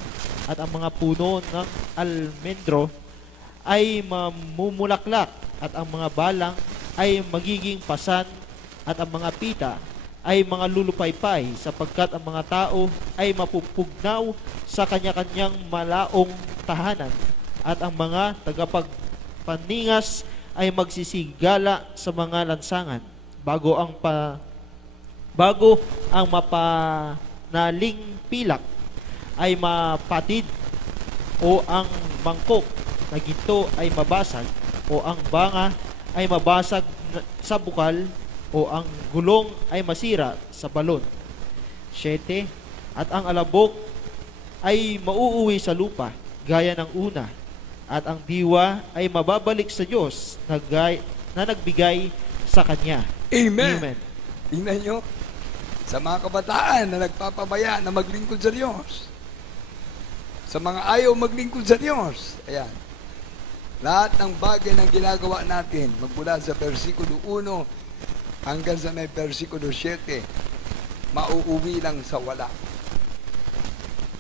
at ang mga puno ng almendro ay mamumulaklak at ang mga balang ay magiging pasan at ang mga pita ay mga lulupaypay sapagkat ang mga tao ay mapupugnaw sa kanya-kanyang malaong tahanan at ang mga tagapagpaningas ay magsisigala sa mga lansangan bago ang mapanaling pilak ay mapatid o ang mangkok na ginto ay mabasag o ang banga ay mabasag sa bukal o ang gulong ay masira sa balon. 7. At ang alabok ay mauuwi sa lupa gaya ng una at ang diwa ay mababalik sa Diyos na nagbigay sa Kanya. Amen. Amen. Tingnan nyo, sa mga kabataan na nagpapabaya na maglingkod sa Diyos, sa mga ayaw maglingkod sa Diyos, ayan, lahat ng bagay na ginagawa natin, magmula sa versikulo 1 hanggang sa may versikulo 7, mauuwi lang sa wala.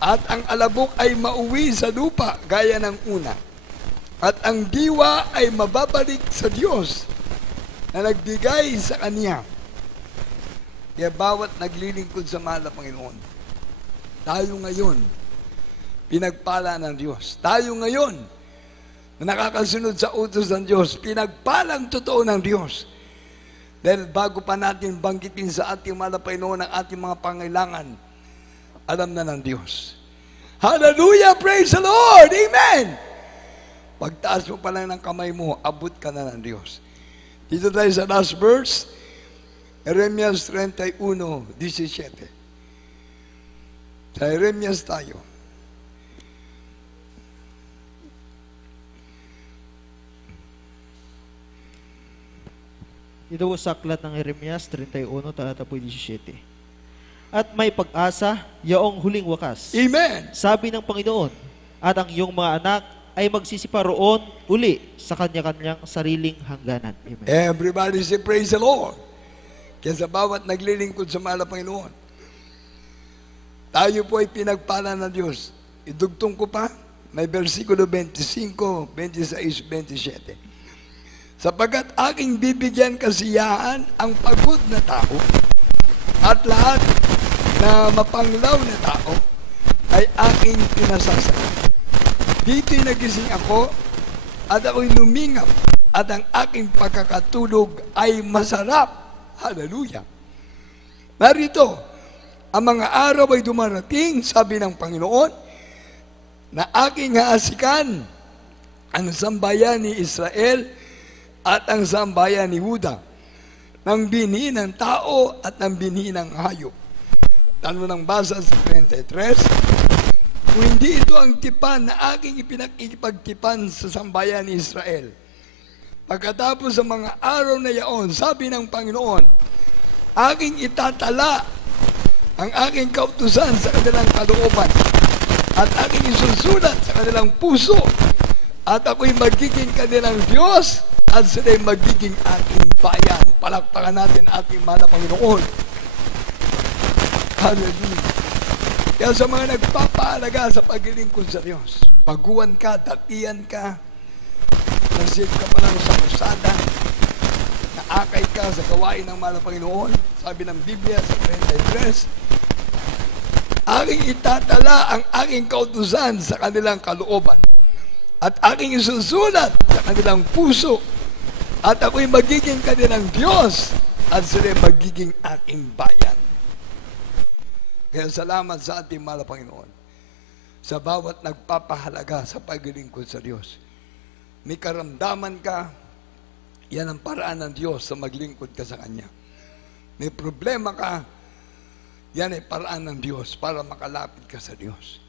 At ang alabok ay mauwi sa lupa, gaya ng una. At ang diwa ay mababalik sa Diyos na nagbigay sa Kanya. Kaya bawat naglilingkod sa mahal na Panginoon, tayo ngayon, pinagpala ng Diyos. Tayo ngayon, na nakakasunod sa utos ng Diyos, pinagpalang totoo ng Diyos. Dahil bago pa natin banggitin sa ating mahal na Panginoon ang ating mga pangailangan, alam na ng Diyos. Hallelujah! Praise the Lord! Amen! Pagtaas mo pa lang ng kamay mo, abot ka na ng Diyos. Dito tayo sa last verse, Jeremias 31:17. Sa Jeremias tayo. Ito po sa aklat ng Jeremias 31, talata po 17. at may pag-asa yaong huling wakas. Amen. Sabi ng Panginoon, at ang iyong mga anak ay magsisipa roon uli sa kanya-kanyang sariling hangganan. Amen. Everybody say praise the Lord. Kaya sa bawat naglilingkod sa mahal na Panginoon, tayo po ay pinagpala ng Diyos. Idugtong ko pa, may versikulo 25, 26, 27. Sapagkat aking bibigyan kasiyahan ang pagod na tao at lahat na mapanglaw na tao ay aking pinasasaya. Dito'y nagising ako at ako'y lumingap at ang aking pagkakatulog ay masarap. Hallelujah. Narito, ang mga araw ay dumarating, sabi ng Panginoon, na aking haasikan ang sambayan ni Israel at ang sambayan ni Juda ng binhi ng tao at ng binhi ng hayop. Tanong ng basa sa 33, kung hindi ito ang tipan na aking ipinakipagtipan sa sambayan ni Israel. Pagkatapos sa mga araw na yaon, sabi ng Panginoon, aking itatala ang aking kautusan sa kanilang kalooban at aking isusulat sa kanilang puso at ako'y magiging kanilang Diyos at sila'y magiging ating bayan. Palakpakan natin ating mahal na Panginoon. Hallelujah. Kaya sa mga nagpapaalaga sa paglilingkod sa Diyos, baguan ka, datian ka, nasip ka pa lang sa kusada, naakay ka sa gawain ng mahal na Panginoon, sabi ng Biblia sa 33, aking itatala ang aking kautusan sa kanilang kalooban at aking isusulat sa kanilang puso at ako'y magiging kanilang Diyos at sila'y magiging aking bayan. Kaya salamat sa ating mahal na Panginoon sa bawat nagpapahalaga sa paglilingkod sa Diyos. May karamdaman ka, yan ang paraan ng Diyos sa maglingkod ka sa Kanya. May problema ka, yan ay paraan ng Diyos para makalapit ka sa Diyos.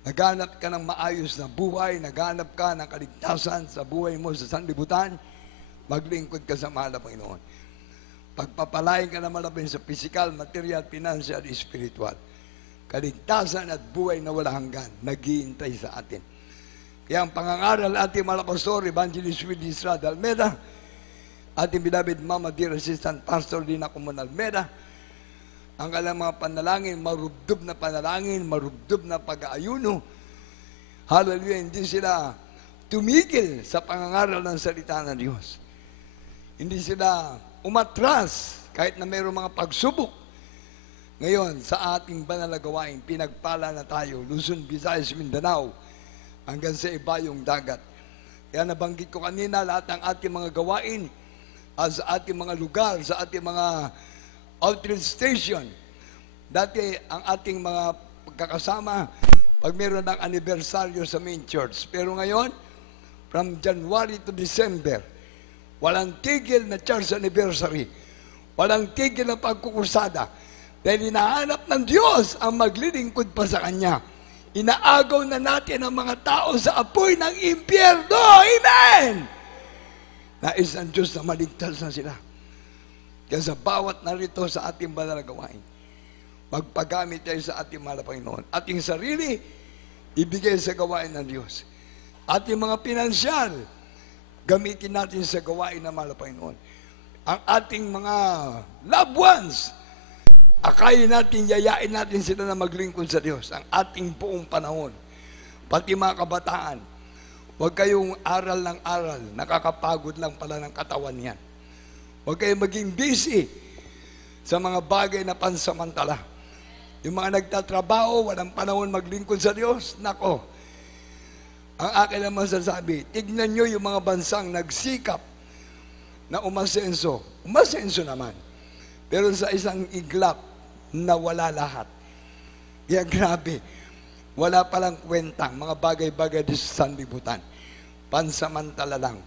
Naghanap ka ng maayos na buhay, naghanap ka ng kaligtasan sa buhay mo sa sanlibutan, maglingkod ka sa mahal na Panginoon. Pagpapalain ka na malapit sa physical, material, financial, spiritual. Kaligtasan at buhay na wala hanggan, naghihintay sa atin. Kaya ang pangangaral ating mga pastor, Evangelist Willie Estrada Almeda, ating beloved Mama Dear Assistant Pastor Lina Comun Almeda, ang kanilang mga panalangin, marubdob na panalangin, marubdob na pag-aayuno. Hallelujah, hindi sila tumigil sa pangangaral ng salita ng Diyos. Hindi sila umatras kahit na mayroong mga pagsubok. Ngayon, sa ating banal na gawain, pinagpala na tayo, Luzon, Visayas, Mindanao, hanggang sa ibayong dagat. Kaya nabanggit ko kanina, lahat ng ating mga gawain, sa ating mga lugar, sa ating mga outreach station. Dati, ang ating mga pagkakasama, pag mayroon ng anibersaryo sa main church. Pero ngayon, from January to December, walang tigil na church anniversary. Walang tigil na pagkukusada. Dahil hinahanap ng Diyos ang maglilingkod pa sa Kanya. Inaagaw na natin ang mga tao sa apoy ng impyerno. Amen! Nais ng Diyos na maligtas na sila. Kaya sa bawat narito sa ating banal na gawain, magpagamit tayo sa ating mahal na Panginoon. Ating sarili, ibigay sa gawain ng Diyos. Ating mga pinansyal, gamitin natin sa gawain ng mahal na Panginoon. Ang ating mga loved ones, akayin natin, yayain natin sila na maglingkod sa Diyos. Ang ating buong panahon, pati mga kabataan, huwag kayong aral ng aral, nakakapagod lang pala ng katawan yan. Huwag kayong maging busy sa mga bagay na pansamantala. Yung mga nagtatrabaho, walang panahon maglingkod sa Diyos, nako, ang akin lang masasabi, tignan nyo yung mga bansang nagsikap na umasenso. Umasenso naman. Pero sa isang iglap, nawala lahat. Kaya grabe, wala palang kwentang mga bagay-bagay di sa sanlibutan. Pansamantala lang.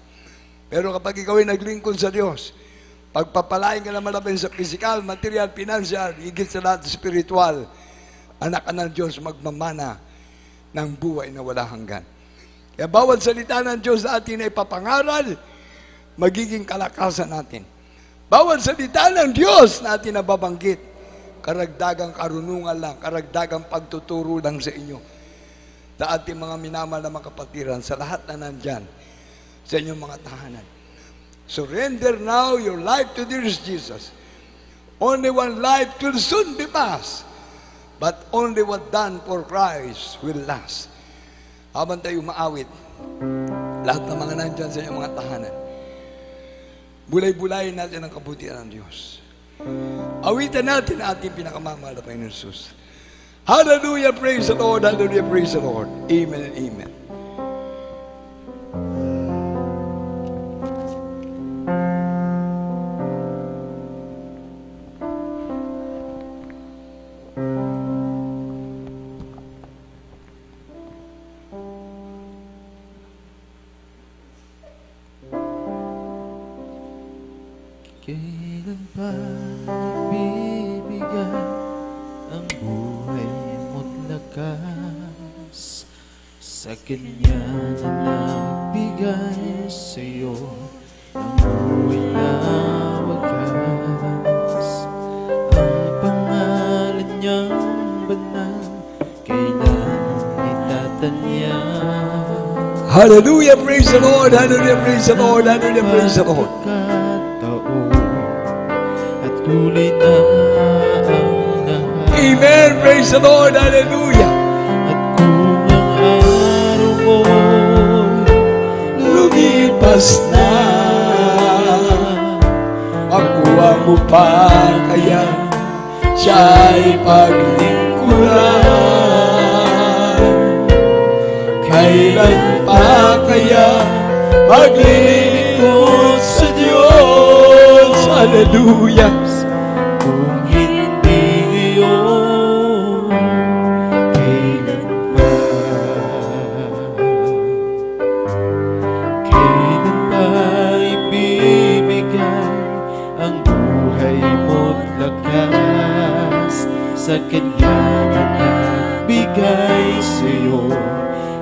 Pero kapag ikaw ay naglingkod sa Diyos, pagpapalain ka na malapit sa physical, material, financial, higit sa lahat spiritual, anak ka ng Diyos magmamana ng buhay na wala hanggan. Kaya bawat salita ng Diyos sa atin ay papangaral, magiging kalakasan natin. Bawat salita ng Diyos na atin nababanggit, karagdagang karunungan lang, karagdagang pagtuturo lang sa inyo. Sa ating mga minamahal na mga kapatiran, sa lahat na nandyan, sa inyong mga tahanan. Surrender now your life to dear Jesus. Only one life will soon be passed, but only what done for Christ will last. Habang tayo maawit, lahat ng mga nandyan sa inyong mga tahanan, bulay-bulayin natin ang kabutihan ng Diyos. Awitan natin ang ating pinakamamahal na Panginoon Jesus. Hallelujah, praise the Lord, hallelujah, praise the Lord. Amen and amen. Kailan pa bibigyan ang buhay mo't lakas sa Kanya na nagbigay sa'yo ang buhay na wagas. Ang pangalan niyang banal kailan itatanya. Hallelujah, praise the Lord, hallelujah, praise the Lord, hallelujah, praise the Lord. At tuloy na ang lahat. Amen, praise the Lord, hallelujah. At kung ang araw mo Lumipas na, makuha mo pa kaya siya'y paglingkuran. Kailan pa kaya maglilingkod sa Diyos? Hallelujah. kung hindi ngayon, kailan pa? Kailan pa ibibigay ang buhay mo't lakas sa Kanya na nagbigay sa'yo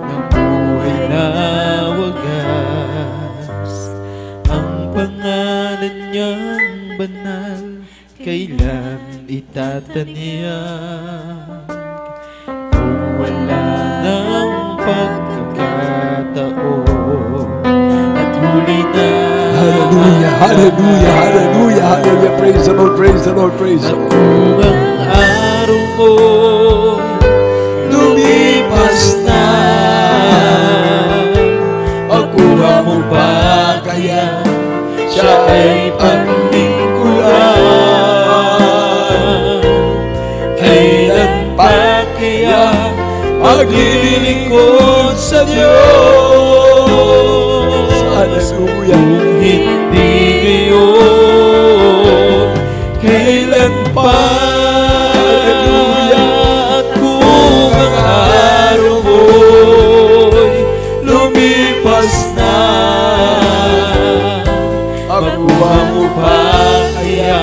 ng buhay na wagas. Ang pangalan niyang banal kailan itatanyag. Kung wala ng pagkakataon at huli na Hallelujah, hallelujah, hallelujah, hallelujah. Praise the Lord, praise the Lord, praise the at Lord. kung ang araw mo Lumipas na, makuha mo pa kaya siya ay paglingkuran. Kailan pa kaya maglilingkod sa Diyos? Hallelujah. Kung hindi ngayon, kailan pa? Hallelujah. At kung ang araw mo'y lumipas na, makuha mo pa kaya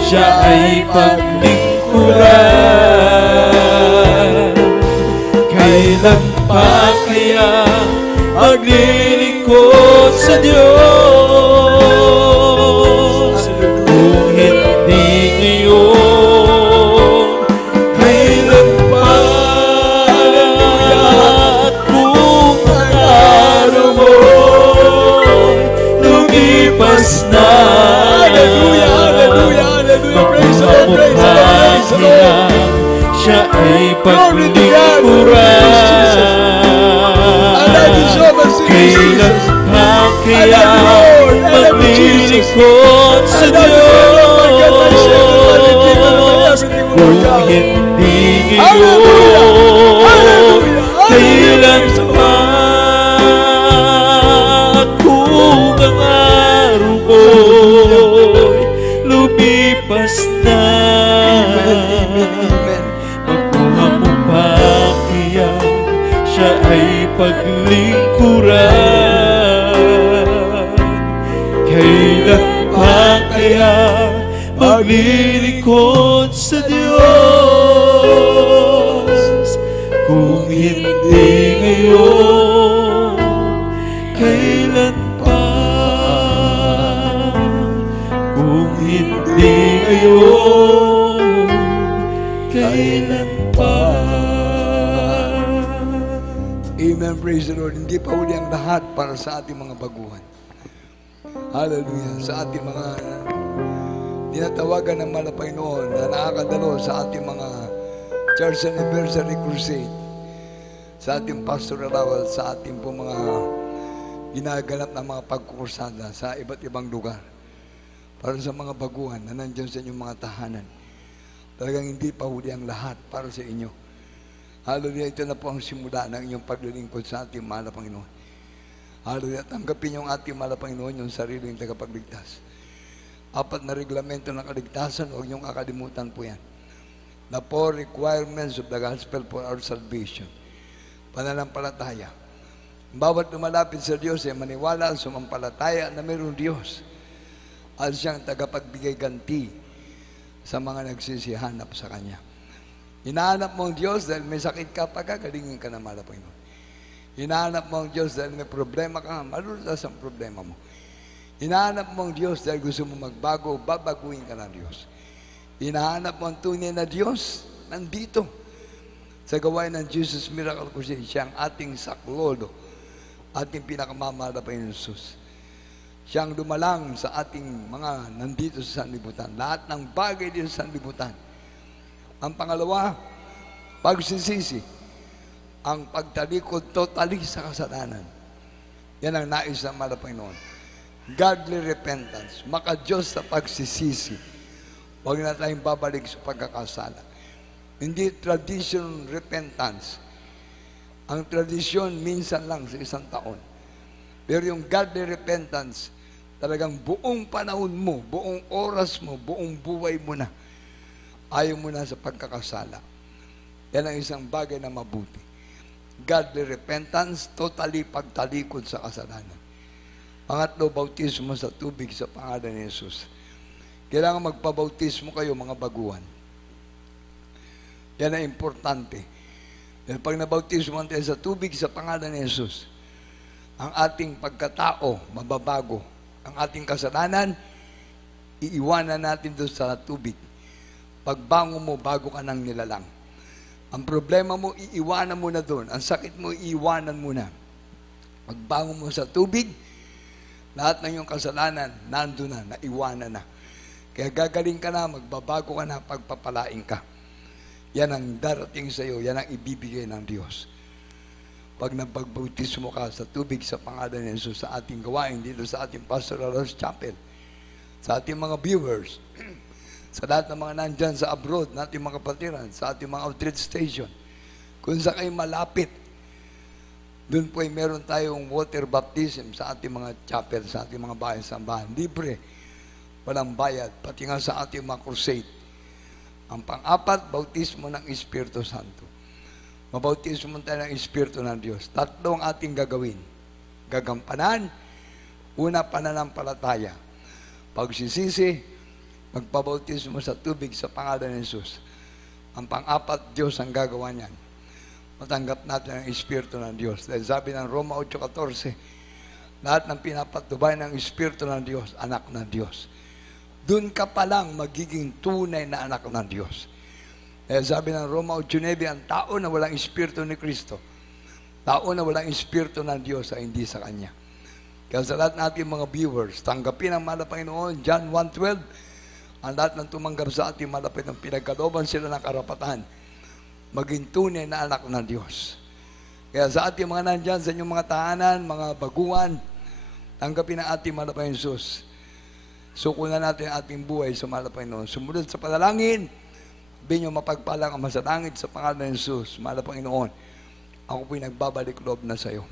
siya ay paglingkuran. Kailan pa kaya maglilingkod sa Diyos? Kung hindi ngayon, kailan pa? At kung ang araw mo lumipas na, Hallelujah, hallelujah, hallelujah. Praise the Lord, praise the Lord, praise the Lord. siya ay Glory to God, praise Jesus. I love you so much, Kailan Jesus. pa I kaya love you, Lord. I love you, Jesus. maglilingkod sa I love you, Lord. My God, my Savior, my Redeemer, my everything, Lord Kung God. hindi Hallelujah, ngayon, hallelujah, kailan hallelujah. pa? Kung ang araw mo'y lumipas na, Amen, amen, amen. makuha mo pa kaya siya ay paglingkuran. Kailan pa kaya maglilingkod sa Diyos? Kung hindi ngayon, kailan pa? Kung hindi ngayon, kailan pa. Amen, praise the Lord. Hindi pa huli ang lahat para sa ating mga baguhan. Hallelujah. Sa ating mga tinatawagan ng mahal na Panginoon na nakakadalo sa ating mga church anniversary crusade, sa ating pastoral hour, sa ating po mga ginaganap na mga pagkukursada sa iba't ibang lugar. Para sa mga baguhan na nandiyan sa inyong mga tahanan. Talagang hindi pa huli ang lahat para sa inyo. Hallelujah, ito na po ang simula ng inyong paglilingkod sa ating mahal na Panginoon. Hallelujah, tanggapin yung ating mahal na Panginoon, yung sariling tagapagligtas. 4 na reglamento ng kaligtasan, huwag niyong kakalimutan po yan. The 4 requirements of the gospel for our salvation. Pananampalataya. Bawat lumalapit sa Diyos ay maniwala, sumampalataya na mayroong Diyos at siyang tagapagbigay ganti sa mga nagsisihanap sa Kanya. Hinahanap mo ang Diyos dahil may sakit ka, pagagalingin ka na mahal na Panginoon. Hinahanap mo ang Diyos dahil may problema ka, malulas ang problema mo. Hinahanap mo ang Diyos dahil gusto mo magbago, babaguhin ka ng Diyos. Hinahanap mo ang tunay na Diyos, nandito. Sa gawain ng Jesus Miracle Crusade, siya ang ating saklolo, ating pinakamamahal na Panginoon Jesus. Siyang dumalang sa ating mga nandito sa sanlibutan. Lahat ng bagay dito sa sanlibutan. Ang pangalawa, pagsisisi. Ang pagtalikod totally sa kasalanan. Yan ang nais ng mahal na Panginoon. Godly repentance. Maka-Diyos sa pagsisisi. Huwag na tayong babalik sa pagkakasala. Hindi tradition repentance. Ang tradisyon minsan lang sa isang taon. Pero yung godly repentance, talagang buong panahon mo, buong oras mo, buong buhay mo na, ayaw mo na sa pagkakasala. Yan ang isang bagay na mabuti. Godly repentance, totally pagtalikod sa kasalanan. Pangatlo, bautismo sa tubig sa pangalan ni Jesus. Kailangan magpabautismo kayo, mga baguhan. Yan ang importante. Dahil pag nabautismo tayo sa tubig sa pangalan ni Jesus, ang ating pagkatao mababago. Ang ating kasalanan, iiwanan natin doon sa tubig. Pagbango mo, bago ka nang nilalang. Ang problema mo, iiwanan mo na doon. Ang sakit mo, iiwanan mo na. Pagbango mo sa tubig, lahat ng iyong kasalanan, nandun na, naiwanan na. Kaya gagaling ka na, magbabago ka na, pagpapalain ka. Yan ang darating sa iyo, yan ang ibibigay ng Diyos. Pag napagbautismo ka sa tubig sa pangalan ni Jesus sa ating gawain dito sa ating Pastoral House Chapel, sa ating mga viewers, sa lahat ng mga nandyan sa abroad, na ating mga kapatiran, sa ating mga outreach station, kung sa kayo malapit, doon po ay meron tayong water baptism sa ating mga chapel, sa ating mga bahay-sambahan. Libre, walang bayad, pati nga sa ating mga crusade. Ang pang-apat, bautismo ng Espiritu Santo. Mabautismo tayo ng Espiritu ng Diyos. 3 ang ating gagawin. Gagampanan, una, pananampalataya. Pagsisisi, magpabautismo sa tubig sa pangalan ni Jesus. Ang pang-apat, Diyos ang gagawa niyan. Matanggap natin ang Espiritu ng Diyos. Dahil sabi ng Roma 8:14, lahat ng pinapatubay ng Espiritu ng Diyos, anak ng Diyos. Doon ka pa lang magiging tunay na anak ng Diyos. Dahil sabi ng Roma 8:9, ang tao na walang Espiritu ni Kristo, tao na walang Espiritu ng Diyos ay hindi sa Kanya. Kaya sa lahat natin mga viewers, tanggapin ang mahal na Panginoon, John 1:12, ang lahat ng tumanggap sa ating malapit ng pinagkalooban sila ng karapatan, maging tunay na anak ng Diyos. Kaya sa ating mga nandyan, sa inyong mga tahanan, mga baguhan, tanggapin ang ating mahal na Panginoon Jesus. Sukunan natin ang ating buhay sa mahal na Panginoon. Sumunod sa panalangin, sabihin nyo, mapagpalang ang masalangit sa pangalan ng Jesus, mahal na Panginoon. Ako po'y nagbabalik loob na sa iyo.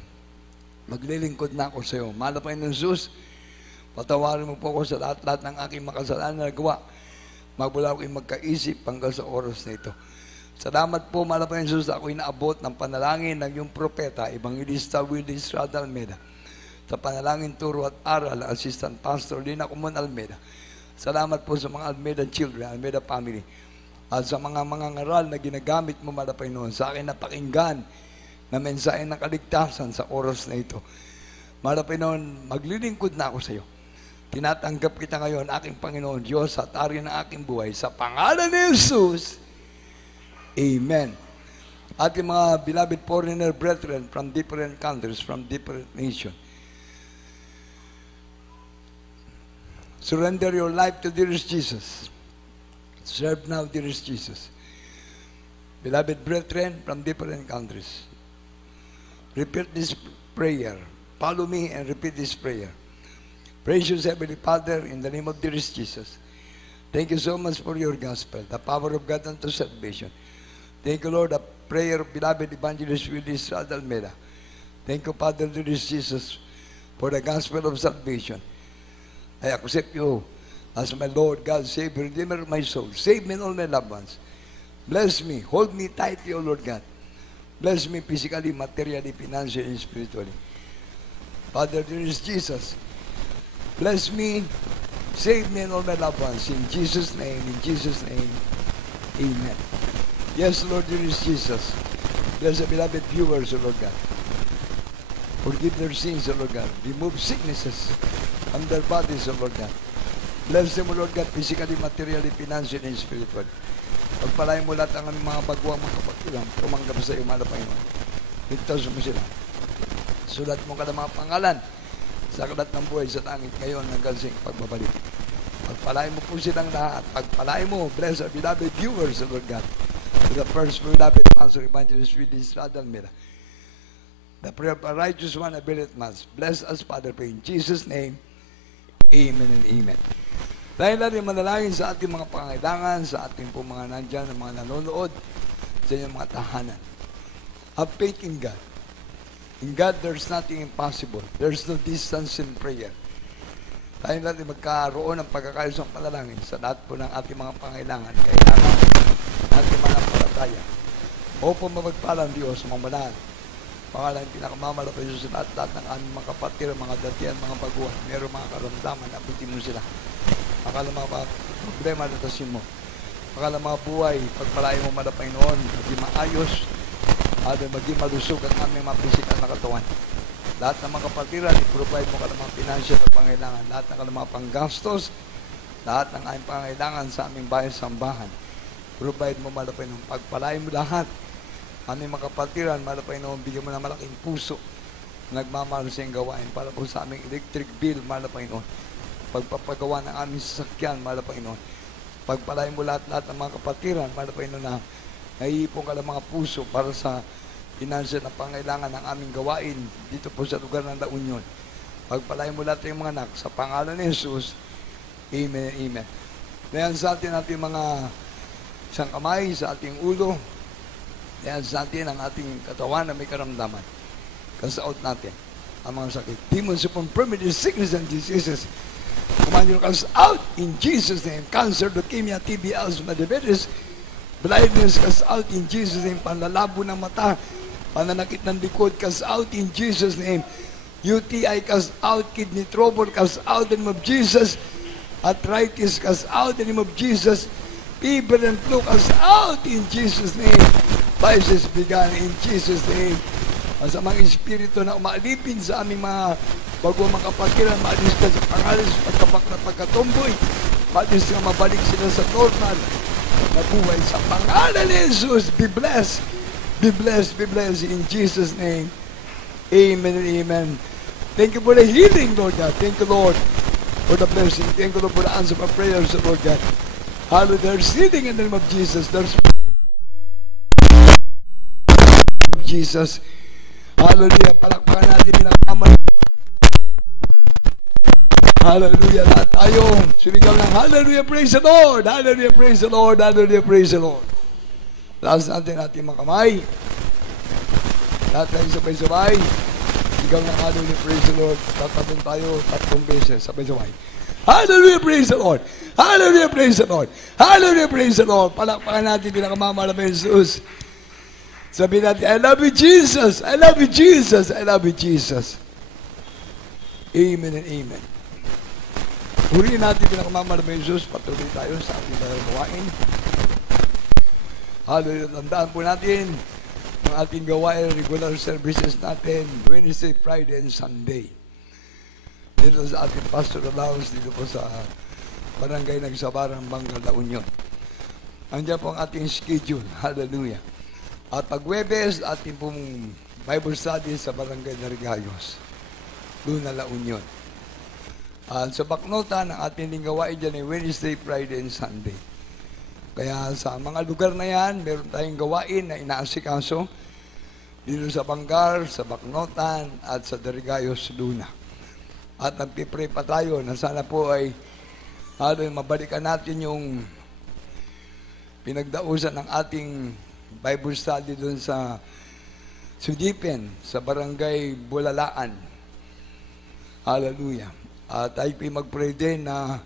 Maglilingkod na ako sa iyo. Mahal na Panginoon Jesus, patawarin mo po ako sa lahat-lahat ng aking makasalanan na nagawa. Magmula ako'y magkaisip hanggang sa oras na ito. Salamat po, mahal na Panginoon Jesus, ako'y naabot ng panalangin ng iyong propeta, Evangelista Willie Estrada Almeida. Sa panalangin, turo at aral, Assistant Pastor Lina Kumon Almeida. Salamat po sa mga Almeida children, Almeida family. At sa mga ngaral na ginagamit mo, mahal na Panginoon, sa akin napakinggan na mensahe ng kaligtasan sa oras na ito. Mahal na Panginoon, maglilingkod na ako sa iyo. Tinatanggap kita ngayon, aking Panginoon, Diyos at Ari ng aking buhay. Sa pangalan ni Jesus, Amen. Ating mga beloved foreigner brethren from different countries, from different nations, surrender your life to dearest Jesus. Serve now, dearest Jesus. Beloved brethren from different countries, repeat this prayer. Follow me and repeat this prayer. Precious Heavenly Father, in the name of dearest Jesus, thank you so much for your gospel, the power of God unto salvation. Thank you, Lord, the prayer of beloved evangelist Willis Almeida. Thank you, Father, dearest Jesus, for the gospel of salvation. I accept you as my Lord, God, Savior, Redeemer of my soul. Save me and all my loved ones. Bless me. Hold me tightly, O Lord God. Bless me physically, materially, financially, and spiritually. Father, dearest Jesus, bless me. Save me and all my loved ones. In Jesus' name, amen. Yes, Lord, dearest Jesus. Bless the beloved viewers, O Lord God. Forgive their sins, O Lord God. Remove sicknesses from their bodies, O Lord God. Bless them, O Lord God, physically, materially, financially, and spiritually. Pagpalain mo lahat ang aming mga baguang mga kapatiran, tumanggap sa iyo, mahal na Panginoon. Ligtas mo sila. Sulat mo ka ng mga pangalan sa aklat ng buhay sa langit ngayon hanggang sa iyong pagbabalik. Pagpalain mo po silang lahat. Pagpalain mo, bless our beloved viewers, O Lord God. To the first beloved pastor, evangelist Willis Almeida. The prayer of a righteous one availeth much. Bless us, Father, pray in Jesus' name. Amen and amen. Dahil natin manalangin sa ating mga pangailangan, sa ating po mga nandyan, mga nanonood, sa inyong mga tahanan. Have faith in God. In God, there's nothing impossible. There's no distance in prayer. Dahil natin magkaroon ng pagkakayos ng panalangin sa lahat po ng ating mga pangailangan. Kailangan natin manampalataya. O po mapagpalang Diyos, mga manahan. Pangalan yung pinakamamalapayo sa lahat ng aming mga kapatid, mga datian, mga baguhan. Meron mga karamdaman, abutin mo sila. Akala mga problema na tasin mo. Akala mga buhay, pagpalain mo malapay noon, maging maayos, at maging malusog ang aming mga pisikal na katawan. Lahat ng mga kapatiran, i-provide mo ka ng mga financial na pangailangan. Lahat ng mga panggastos, lahat ng aming pangailangan sa aming bayan sambahan. Provide mo malapay noon. Pagpalain mo lahat. Aming mga kapatiran, malapay noon, bigyan mo na malaking puso. Nagmamahal sa iyong gawain para po sa aming electric bill, malapay noon. Pagpapagawa ng aming sasakyan, mahal na Panginoon. Pagpalain mo lahat ng mga kapatiran, mahal na Panginoon, na naiipon ka ng mga puso para sa financial na pangailangan ng aming gawain dito po sa lugar ng La Union. Pagpalain mo lahat ng mga anak sa pangalan ni Jesus. Amen, amen. Dayan sa atin mga isang kamay, sa ating ulo. Dayan sa atin ang ating katawan na may karamdaman. Kasaot natin ang mga sakit. Demons of infirmity, sickness, and diseases. Command you to cast out in Jesus' name. Cancer, leukemia, TB, asthma, diabetes, blindness, cast out in Jesus' name. Panlalabo ng mata, pananakit ng likod, cast out in Jesus' name. UTI, cast out. Kidney trouble, cast out in the name of Jesus. Arthritis, cast out in the name of Jesus. Fever and flu, cast out in Jesus' name. Vices began in Jesus' name. Ang sa mga espiritu na umaalipin sa aming mga bago mga kapatiran, maalis ka sa pangalis, pagkabak na pagkatumboy, maalis ka mabalik sila sa normal na buhay. Sa pangalan ni Jesus, be blessed, be blessed, be blessed in Jesus' name. Amen and amen. Thank you for the healing, Lord God. Thank you, Lord, for the blessing. Thank you, Lord, for the answer of our prayers, Lord God. Hallelujah. There's healing in the name of Jesus. There's Jesus. Hallelujah. Palakpakan natin pinakaman. Hallelujah. Lahat tayo. Sumigaw lang. Hallelujah. Praise the Lord. Hallelujah. Praise the Lord. Hallelujah. Praise the Lord. Lahat natin mga kamay. Lahat tayo sabay-sabay. Sigaw lang. Hallelujah. Praise the Lord. Tatatong tayo 3 beses. Sabay-sabay. Hallelujah. Praise the Lord. Hallelujah. Praise the Lord. Hallelujah. Praise the Lord. Palakpakan natin pinakamamala ng Jesus. Sabi natin, I love you, Jesus. I love you, Jesus. I love you, Jesus. Amen and amen. Huriin natin pinakamamala ng Jesus. Patuloy tayo sa ating gawain. Hallelujah. Tandaan po natin ang ating gawain, regular services natin, Wednesday, Friday, and Sunday. Dito sa ating pastoral house, dito po sa Barangay Nagsabarang, Bangal, La Union. Andiyan po ang ating schedule. Hallelujah. At pag Webes, ating pong Bible study sa Barangay Narigayos. Luna, La Union. At sa Baknotan, ang ating gawain dyan ay Wednesday, Friday, and Sunday. Kaya sa mga lugar na yan, meron tayong gawain na inaasikaso dito sa Bangar, sa Baknotan, at sa Narigayos, Luna. At nagpipray pa tayo na sana po ay mabalikan natin yung pinagdausan ng ating Bible study doon sa Sudipen, sa Barangay Bulalaan. Hallelujah. At tayo mag-pray din na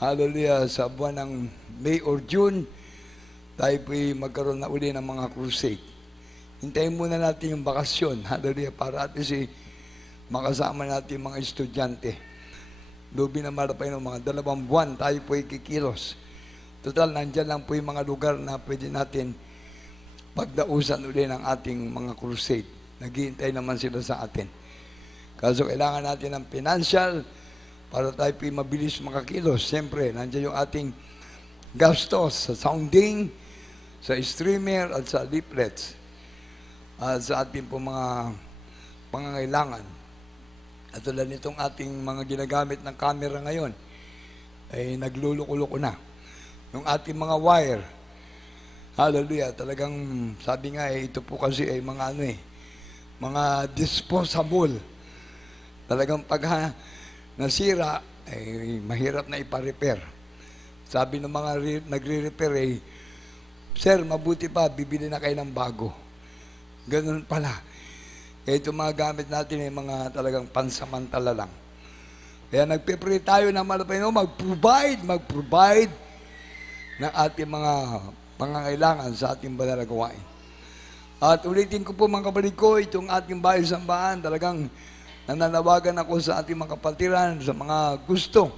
hallelujah, sa buwan ng May or June, tayo magkaroon na uli ng mga crusade. Hintayin muna natin yung bakasyon, hallelujah, para at least makasama natin mga estudyante. Lubi na marapay ng mga 2 buwan, tayo po kikilos. Total, nandyan lang po yung mga lugar na pwede natin pagdausan uli ng ating mga crusade. Naghihintay naman sila sa atin. Kaso kailangan natin ng financial para tayo po mabilis makakilos. Siyempre, nandyan yung ating gastos sa sounding, sa streamer at sa leaflets. At sa ating po mga pangangailangan. At tulad nitong ating mga ginagamit ng camera ngayon, ay nagluluko-luko na. Yung ating mga wire, hallelujah, talagang sabi nga ito po kasi ay mga mga disposable. Talagang pag nasira, ay mahirap na ipa-repair. Sabi ng mga nagre-repair sir, mabuti pa, bibili na kayo ng bago. Ganun pala. Kaya itong mga gamit natin ay mga talagang pansamantala lang. Kaya nagpe-pray tayo na mag-provide ng ating mga pangangailangan sa ating banal na gawain. At ulitin ko po mga kapatid ko, itong ating bahay sambahan, talagang nananawagan ako sa ating mga kapatiran, sa mga gusto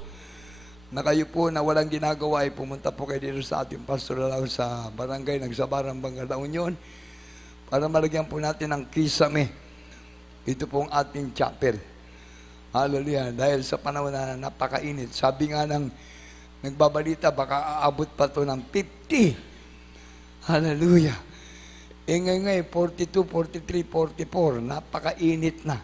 na kayo po na walang ginagawa ay pumunta po kayo dito sa ating pastoral house sa Barangay Nagsabarang Bangar, La Union para malagyan po natin ng kisame. Ito pong ating chapel. Hallelujah. Dahil sa panahon na napakainit, sabi nga ng nagbabalita, baka aabot pa to ng 50. Hallelujah. Ngayon 42, 43, 44, napakainit na.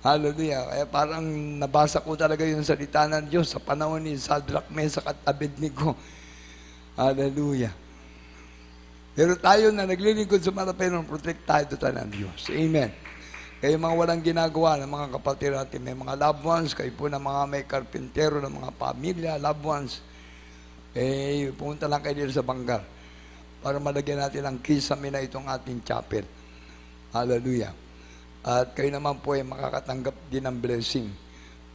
Hallelujah. Kaya parang nabasa ko talaga yung salita ng Diyos sa panahon ni Shadrach, Meshach at Abednego. Hallelujah. Pero tayo na naglilingkod sa marapayon, protect tayo tayo ng Diyos. Amen. Kayo mga walang ginagawa ng mga kapatid natin, may mga loved ones, kayo po na mga may karpintero, ng mga pamilya, loved ones, pumunta lang kayo dito sa Bangar para malagyan natin ang kisame na itong ating chapel. Hallelujah. At kayo naman po ay makakatanggap din ng blessing.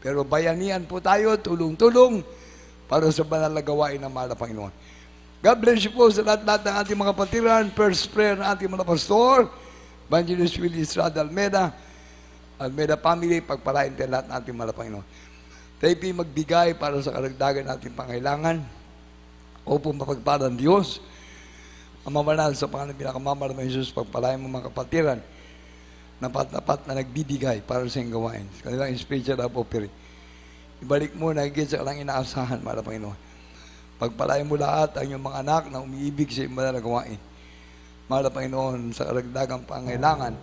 Pero bayanihan po tayo, tulong-tulong para sa banal na gawain ng mahal na Panginoon. God bless you po sa lahat-lahat ng ating mga kapatiran. First prayer ng ating mga pastor, Evangelist Willie Estrada Almeda family, pagpalain tayo lahat ng ating mahal na Panginoon. Tayo magbigay para sa karagdagan nating pangailangan. Opo mapagpalang Diyos. Ang mamanal sa pangalan ng pinakamamahal na Jesus, pagpalain mo mga kapatiran na pat na nagbibigay para sa iyong gawain. Kanilang spiritual offering. Ibalik mo na higit sa kanilang inaasahan, mahal na Panginoon. Pagpalain mo lahat ang iyong mga anak na umiibig sa iyong banal na gawain. Mahal na Panginoon, sa karagdagang pangailangan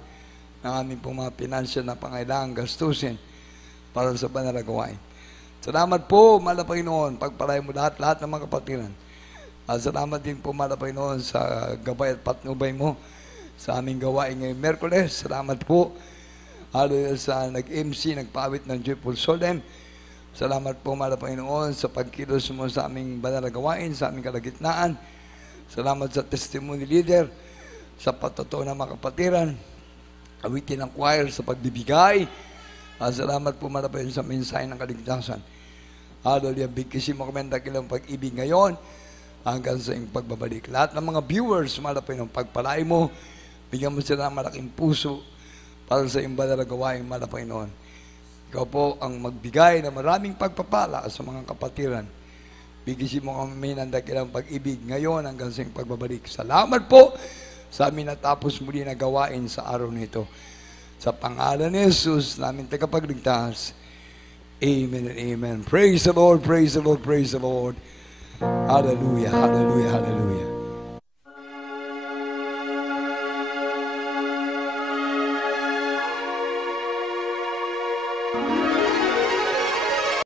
ng aming pong mga financial na pangailangan gastusin para sa banal na gawain. Salamat po, mahal na Panginoon, pagpalain mo lahat ng mga kapatiran. At salamat din po, mahal na Panginoon, sa gabay at patnubay mo sa aming gawain ngayong Merkules. Salamat po, hallelujah, sa nag-MC, nagpawit ng Joyful Solemn. Salamat po, mahal na Panginoon, sa pagkilos mo sa aming banal na gawain, sa aming kalagitnaan. Salamat sa testimony leader, sa patotoo ng mga kapatiran, awitin ng choir sa pagbibigay. Salamat po, mahal na Panginoon, sa mensahe ng kaligtasan. Hallelujah, bigkisin mo kami ang dakilang pag-ibig ngayon hanggang sa iyong pagbabalik. Lahat ng mga viewers, mahal na Panginoon, pagpalain mo, bigyan mo sila ng malaking puso para sa iyong banal na gawain, mahal na Panginoon. Ikaw po ang magbigay ng maraming pagpapala sa mga kapatiran. Bigyan mo kami ng dakilang pag-ibig ngayon hanggang sa iyong pagbabalik. Salamat po sa amin natapos muli na gawain sa araw nito. Sa pangalan ni Jesus, namin tagapagligtas. Amen and amen. Praise the Lord, praise the Lord, praise the Lord. Hallelujah, hallelujah, hallelujah.